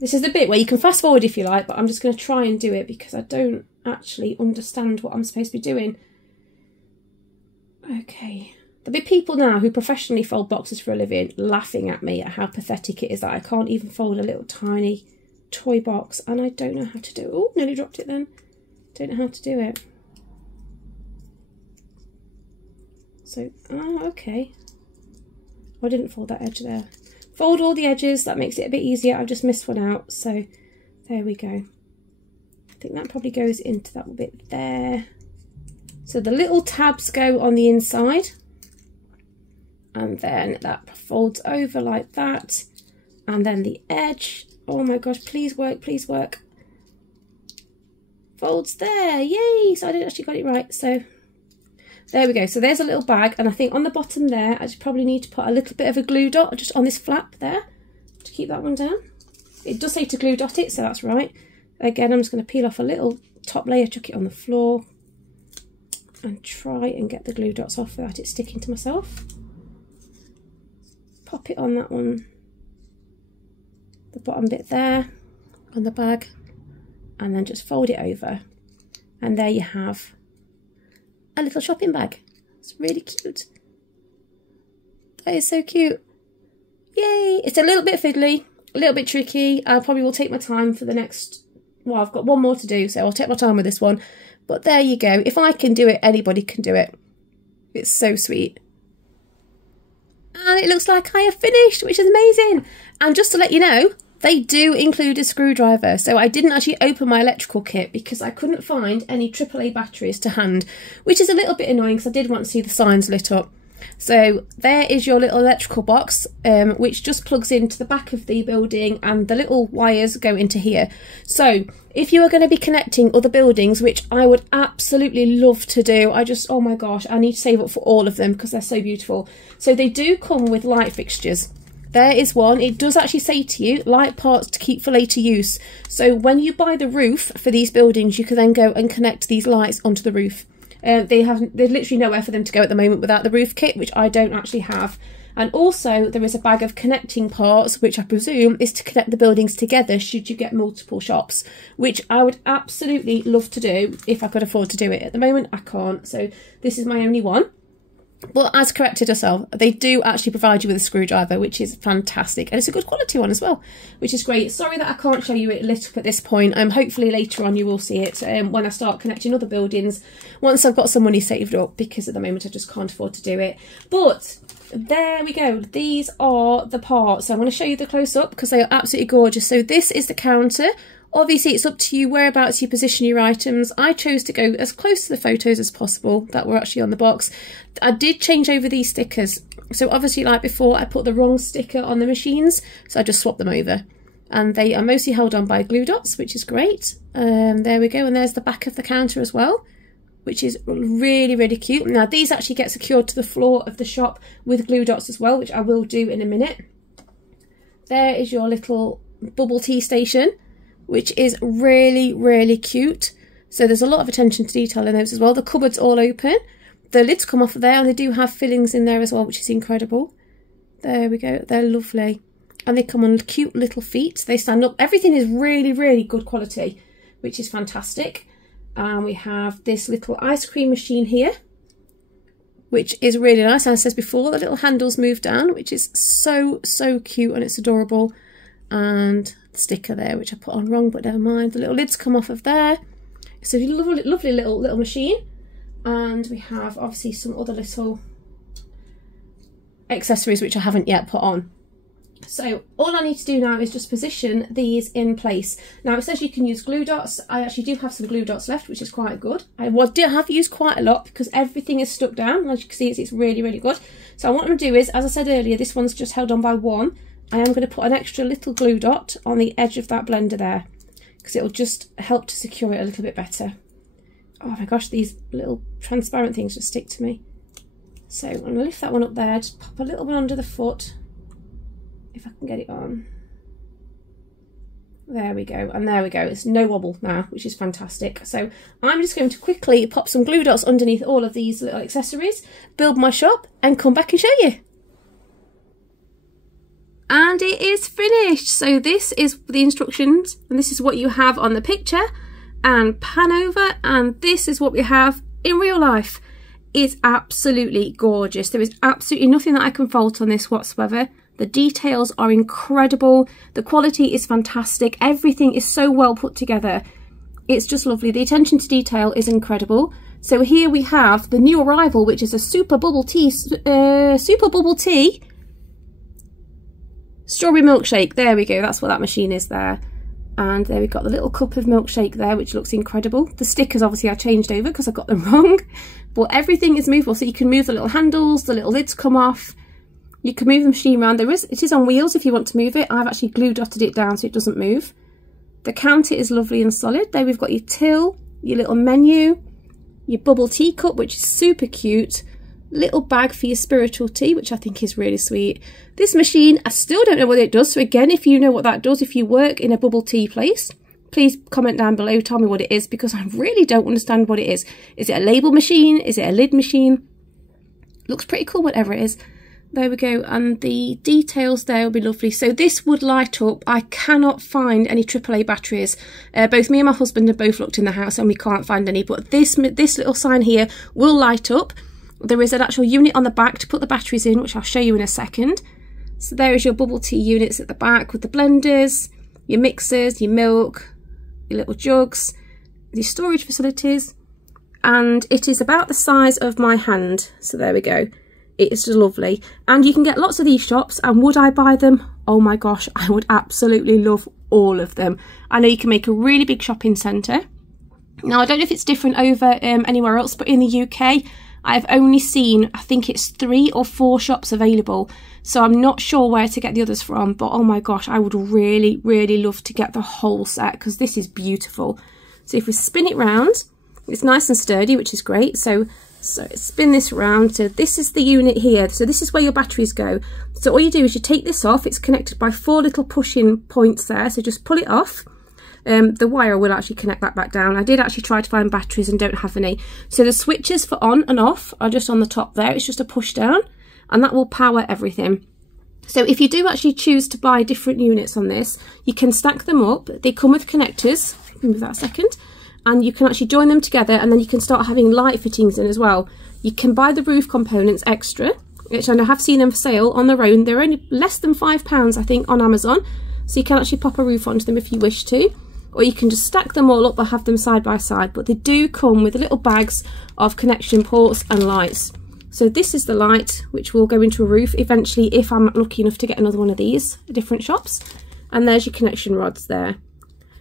This is the bit where you can fast forward if you like, but I'm just going to try and do it because I don't actually understand what I'm supposed to be doing. Okay. There'll be people now who professionally fold boxes for a living laughing at me at how pathetic it is that I can't even fold a little tiny toy box, and I don't know how to do it. Oh, nearly dropped it then. Don't know how to do it. So, okay. I didn't fold that edge there. Fold all the edges, that makes it a bit easier. I've just missed one out, so there we go. I think that probably goes into that bit there. So the little tabs go on the inside, and then that folds over like that, and then the edge, oh my gosh, please work, please work, folds there, yay! So I didn't actually got it right, so there we go. So there's a little bag, and I think on the bottom there I just probably need to put a little bit of a glue dot just on this flap there to keep that one down. It does say to glue dot it, so that's right. Again, I'm just going to peel off a little top layer, chuck it on the floor, and try and get the glue dots off without it sticking to myself. Pop it on that one, the bottom bit there on the bag, and then just fold it over, and there you have a little shopping bag. It's really cute. That is so cute. Yay! It's a little bit fiddly, a little bit tricky. I probably will take my time for the next, well, I've got one more to do, so I'll take my time with this one. But there you go. If I can do it, anybody can do it. It's so sweet. And it looks like I have finished, which is amazing. And just to let you know, they do include a screwdriver. So I didn't actually open my electrical kit because I couldn't find any AAA batteries to hand, which is a little bit annoying because I did want to see the signs lit up. So there is your little electrical box, which just plugs into the back of the building, and the little wires go into here. So if you are going to be connecting other buildings, which I would absolutely love to do, oh my gosh, I need to save up for all of them because they're so beautiful. So they do come with light fixtures. There is one. It does actually say to you, light parts to keep for later use. So when you buy the roof for these buildings, you can then go and connect these lights onto the roof. There's literally nowhere for them to go at the moment without the roof kit, which I don't actually have. And also there is a bag of connecting parts, which I presume is to connect the buildings together should you get multiple shops, which I would absolutely love to do if I could afford to do it. At the moment I can't, so this is my only one. But as corrected herself, they do actually provide you with a screwdriver, which is fantastic, and it's a good quality one as well, which is great. Sorry that I can't show you it lit up at this point. Hopefully later on you will see it when I start connecting other buildings, once I've got some money saved up, because at the moment I just can't afford to do it. But there we go. These are the parts. So I'm going to show you the close-up because they are absolutely gorgeous. So this is the counter. Obviously, it's up to you whereabouts you position your items. I chose to go as close to the photos as possible that were actually on the box. I did change over these stickers. So obviously, like before, I put the wrong sticker on the machines, so I just swapped them over. And they are mostly held on by glue dots, which is great. There we go. And there's the back of the counter as well, which is really, really cute. Now, these actually get secured to the floor of the shop with glue dots as well, which I will do in a minute. There is your little bubble tea station, which is really, really cute. So there's a lot of attention to detail in those as well. The cupboard's all open. The lids come off of there, and they do have fillings in there as well, which is incredible. There we go. They're lovely. And they come on cute little feet. They stand up. Everything is really, really good quality, which is fantastic. And we have this little ice cream machine here, which is really nice. As I said before, the little handles move down, which is so, so cute, and it's adorable. And the sticker there, which I put on wrong, but never mind. The little lids come off of there. It's a lovely, lovely little machine. And we have obviously some other little accessories which I haven't yet put on. So all I need to do now is just position these in place. Now it says you can use glue dots. I actually do have some glue dots left, which is quite good. I have used quite a lot because everything is stuck down. As you can see, it's really, really good. So what I'm going to do is, as I said earlier, this one's just held on by one. I am going to put an extra little glue dot on the edge of that blender there, because it'll just help to secure it a little bit better. Oh my gosh, these little transparent things just stick to me. So I'm going to lift that one up there, just pop a little one under the foot, if I can get it on. There we go, and there we go. It's no wobble now, which is fantastic. So I'm just going to quickly pop some glue dots underneath all of these little accessories, build my shop, and come back and show you. And it is finished. So this is the instructions, and this is what you have on the picture, and pan over, and this is what we have in real life. It's absolutely gorgeous. There is absolutely nothing that I can fault on this whatsoever. The details are incredible. The quality is fantastic. Everything is so well put together. It's just lovely. The attention to detail is incredible. So here we have the new arrival, which is a super bubble tea strawberry milkshake. There we go, that's what that machine is there. And there we've got the little cup of milkshake there, which looks incredible. The stickers obviously I changed over because I got them wrong, but everything is movable. So you can move the little handles, the little lids come off, you can move the machine around. It is on wheels if you want to move it. I've actually glue dotted it down so it doesn't move. The counter is lovely and solid. There we've got your till, your little menu, your bubble tea cup, which is super cute, little bag for your spiritual tea, which I think is really sweet. This machine, I still don't know what it does, so again, if you know what that does, if you work in a bubble tea place, please comment down below, tell me what it is, because I really don't understand what it is. Is it a label machine? Is it a lid machine? Looks pretty cool, whatever it is. There we go, and the details there will be lovely. So this would light up. I cannot find any AAA batteries. Both me and my husband have both looked in the house and we can't find any, but this little sign here will light up. There is an actual unit on the back to put the batteries in, which I'll show you in a second. So there is your bubble tea units at the back with the blenders, your mixers, your milk, your little jugs, the storage facilities, and it is about the size of my hand. So there we go. It's just lovely. And you can get lots of these shops, and would I buy them? Oh my gosh, I would absolutely love all of them. I know you can make a really big shopping centre. Now, I don't know if it's different over anywhere else, but in the UK, I've only seen, I think it's 3 or 4 shops available, so I'm not sure where to get the others from, but oh my gosh, I would really, really love to get the whole set, because this is beautiful. So if we spin it round, it's nice and sturdy, which is great. So spin this round. So this is the unit here, so this is where your batteries go. So all you do is you take this off. It's connected by 4 little push-in points there, so just pull it off. The wire will actually connect that back down. I did actually try to find batteries and don't have any. So the switches for on and off are just on the top there. It's just a push down, and that will power everything. So if you do actually choose to buy different units on this, you can stack them up. They come with connectors. Move that a second. And you can actually join them together, and then you can start having light fittings in as well. You can buy the roof components extra, which I have seen them for sale on their own. They're only less than £5, I think, on Amazon. So you can actually pop a roof onto them if you wish to. Or you can just stack them all up or have them side by side, but they do come with little bags of connection ports and lights. So this is the light, which will go into a roof eventually if I'm lucky enough to get another one of these at different shops. And there's your connection rods there.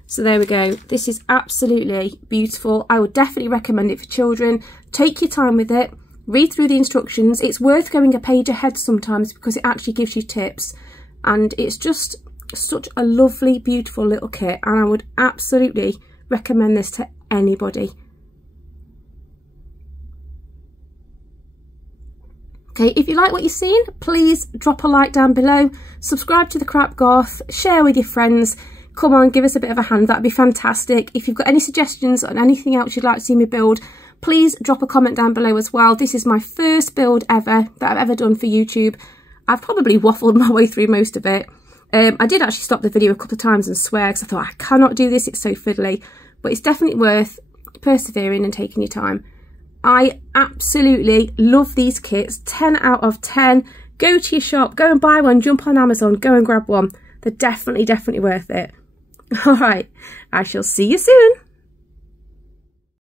So there we go. This is absolutely beautiful. I would definitely recommend it for children. Take your time with it, read through the instructions. It's worth going a page ahead sometimes because it actually gives you tips, and it's just such a lovely, beautiful little kit, and I would absolutely recommend this to anybody. Okay, if you like what you've seen, please drop a like down below, subscribe to the Crap Goth, share with your friends. Come on, give us a bit of a hand, that'd be fantastic. If you've got any suggestions on anything else you'd like to see me build, please drop a comment down below as well. This is my first build ever that I've ever done for YouTube. I've probably waffled my way through most of it. I did actually stop the video a couple of times and swear because I thought I cannot do this, it's so fiddly, but it's definitely worth persevering and taking your time. I absolutely love these kits, 10 out of 10. Go to your shop, go and buy one, jump on Amazon, go and grab one. They're definitely worth it. All right, I shall see you soon.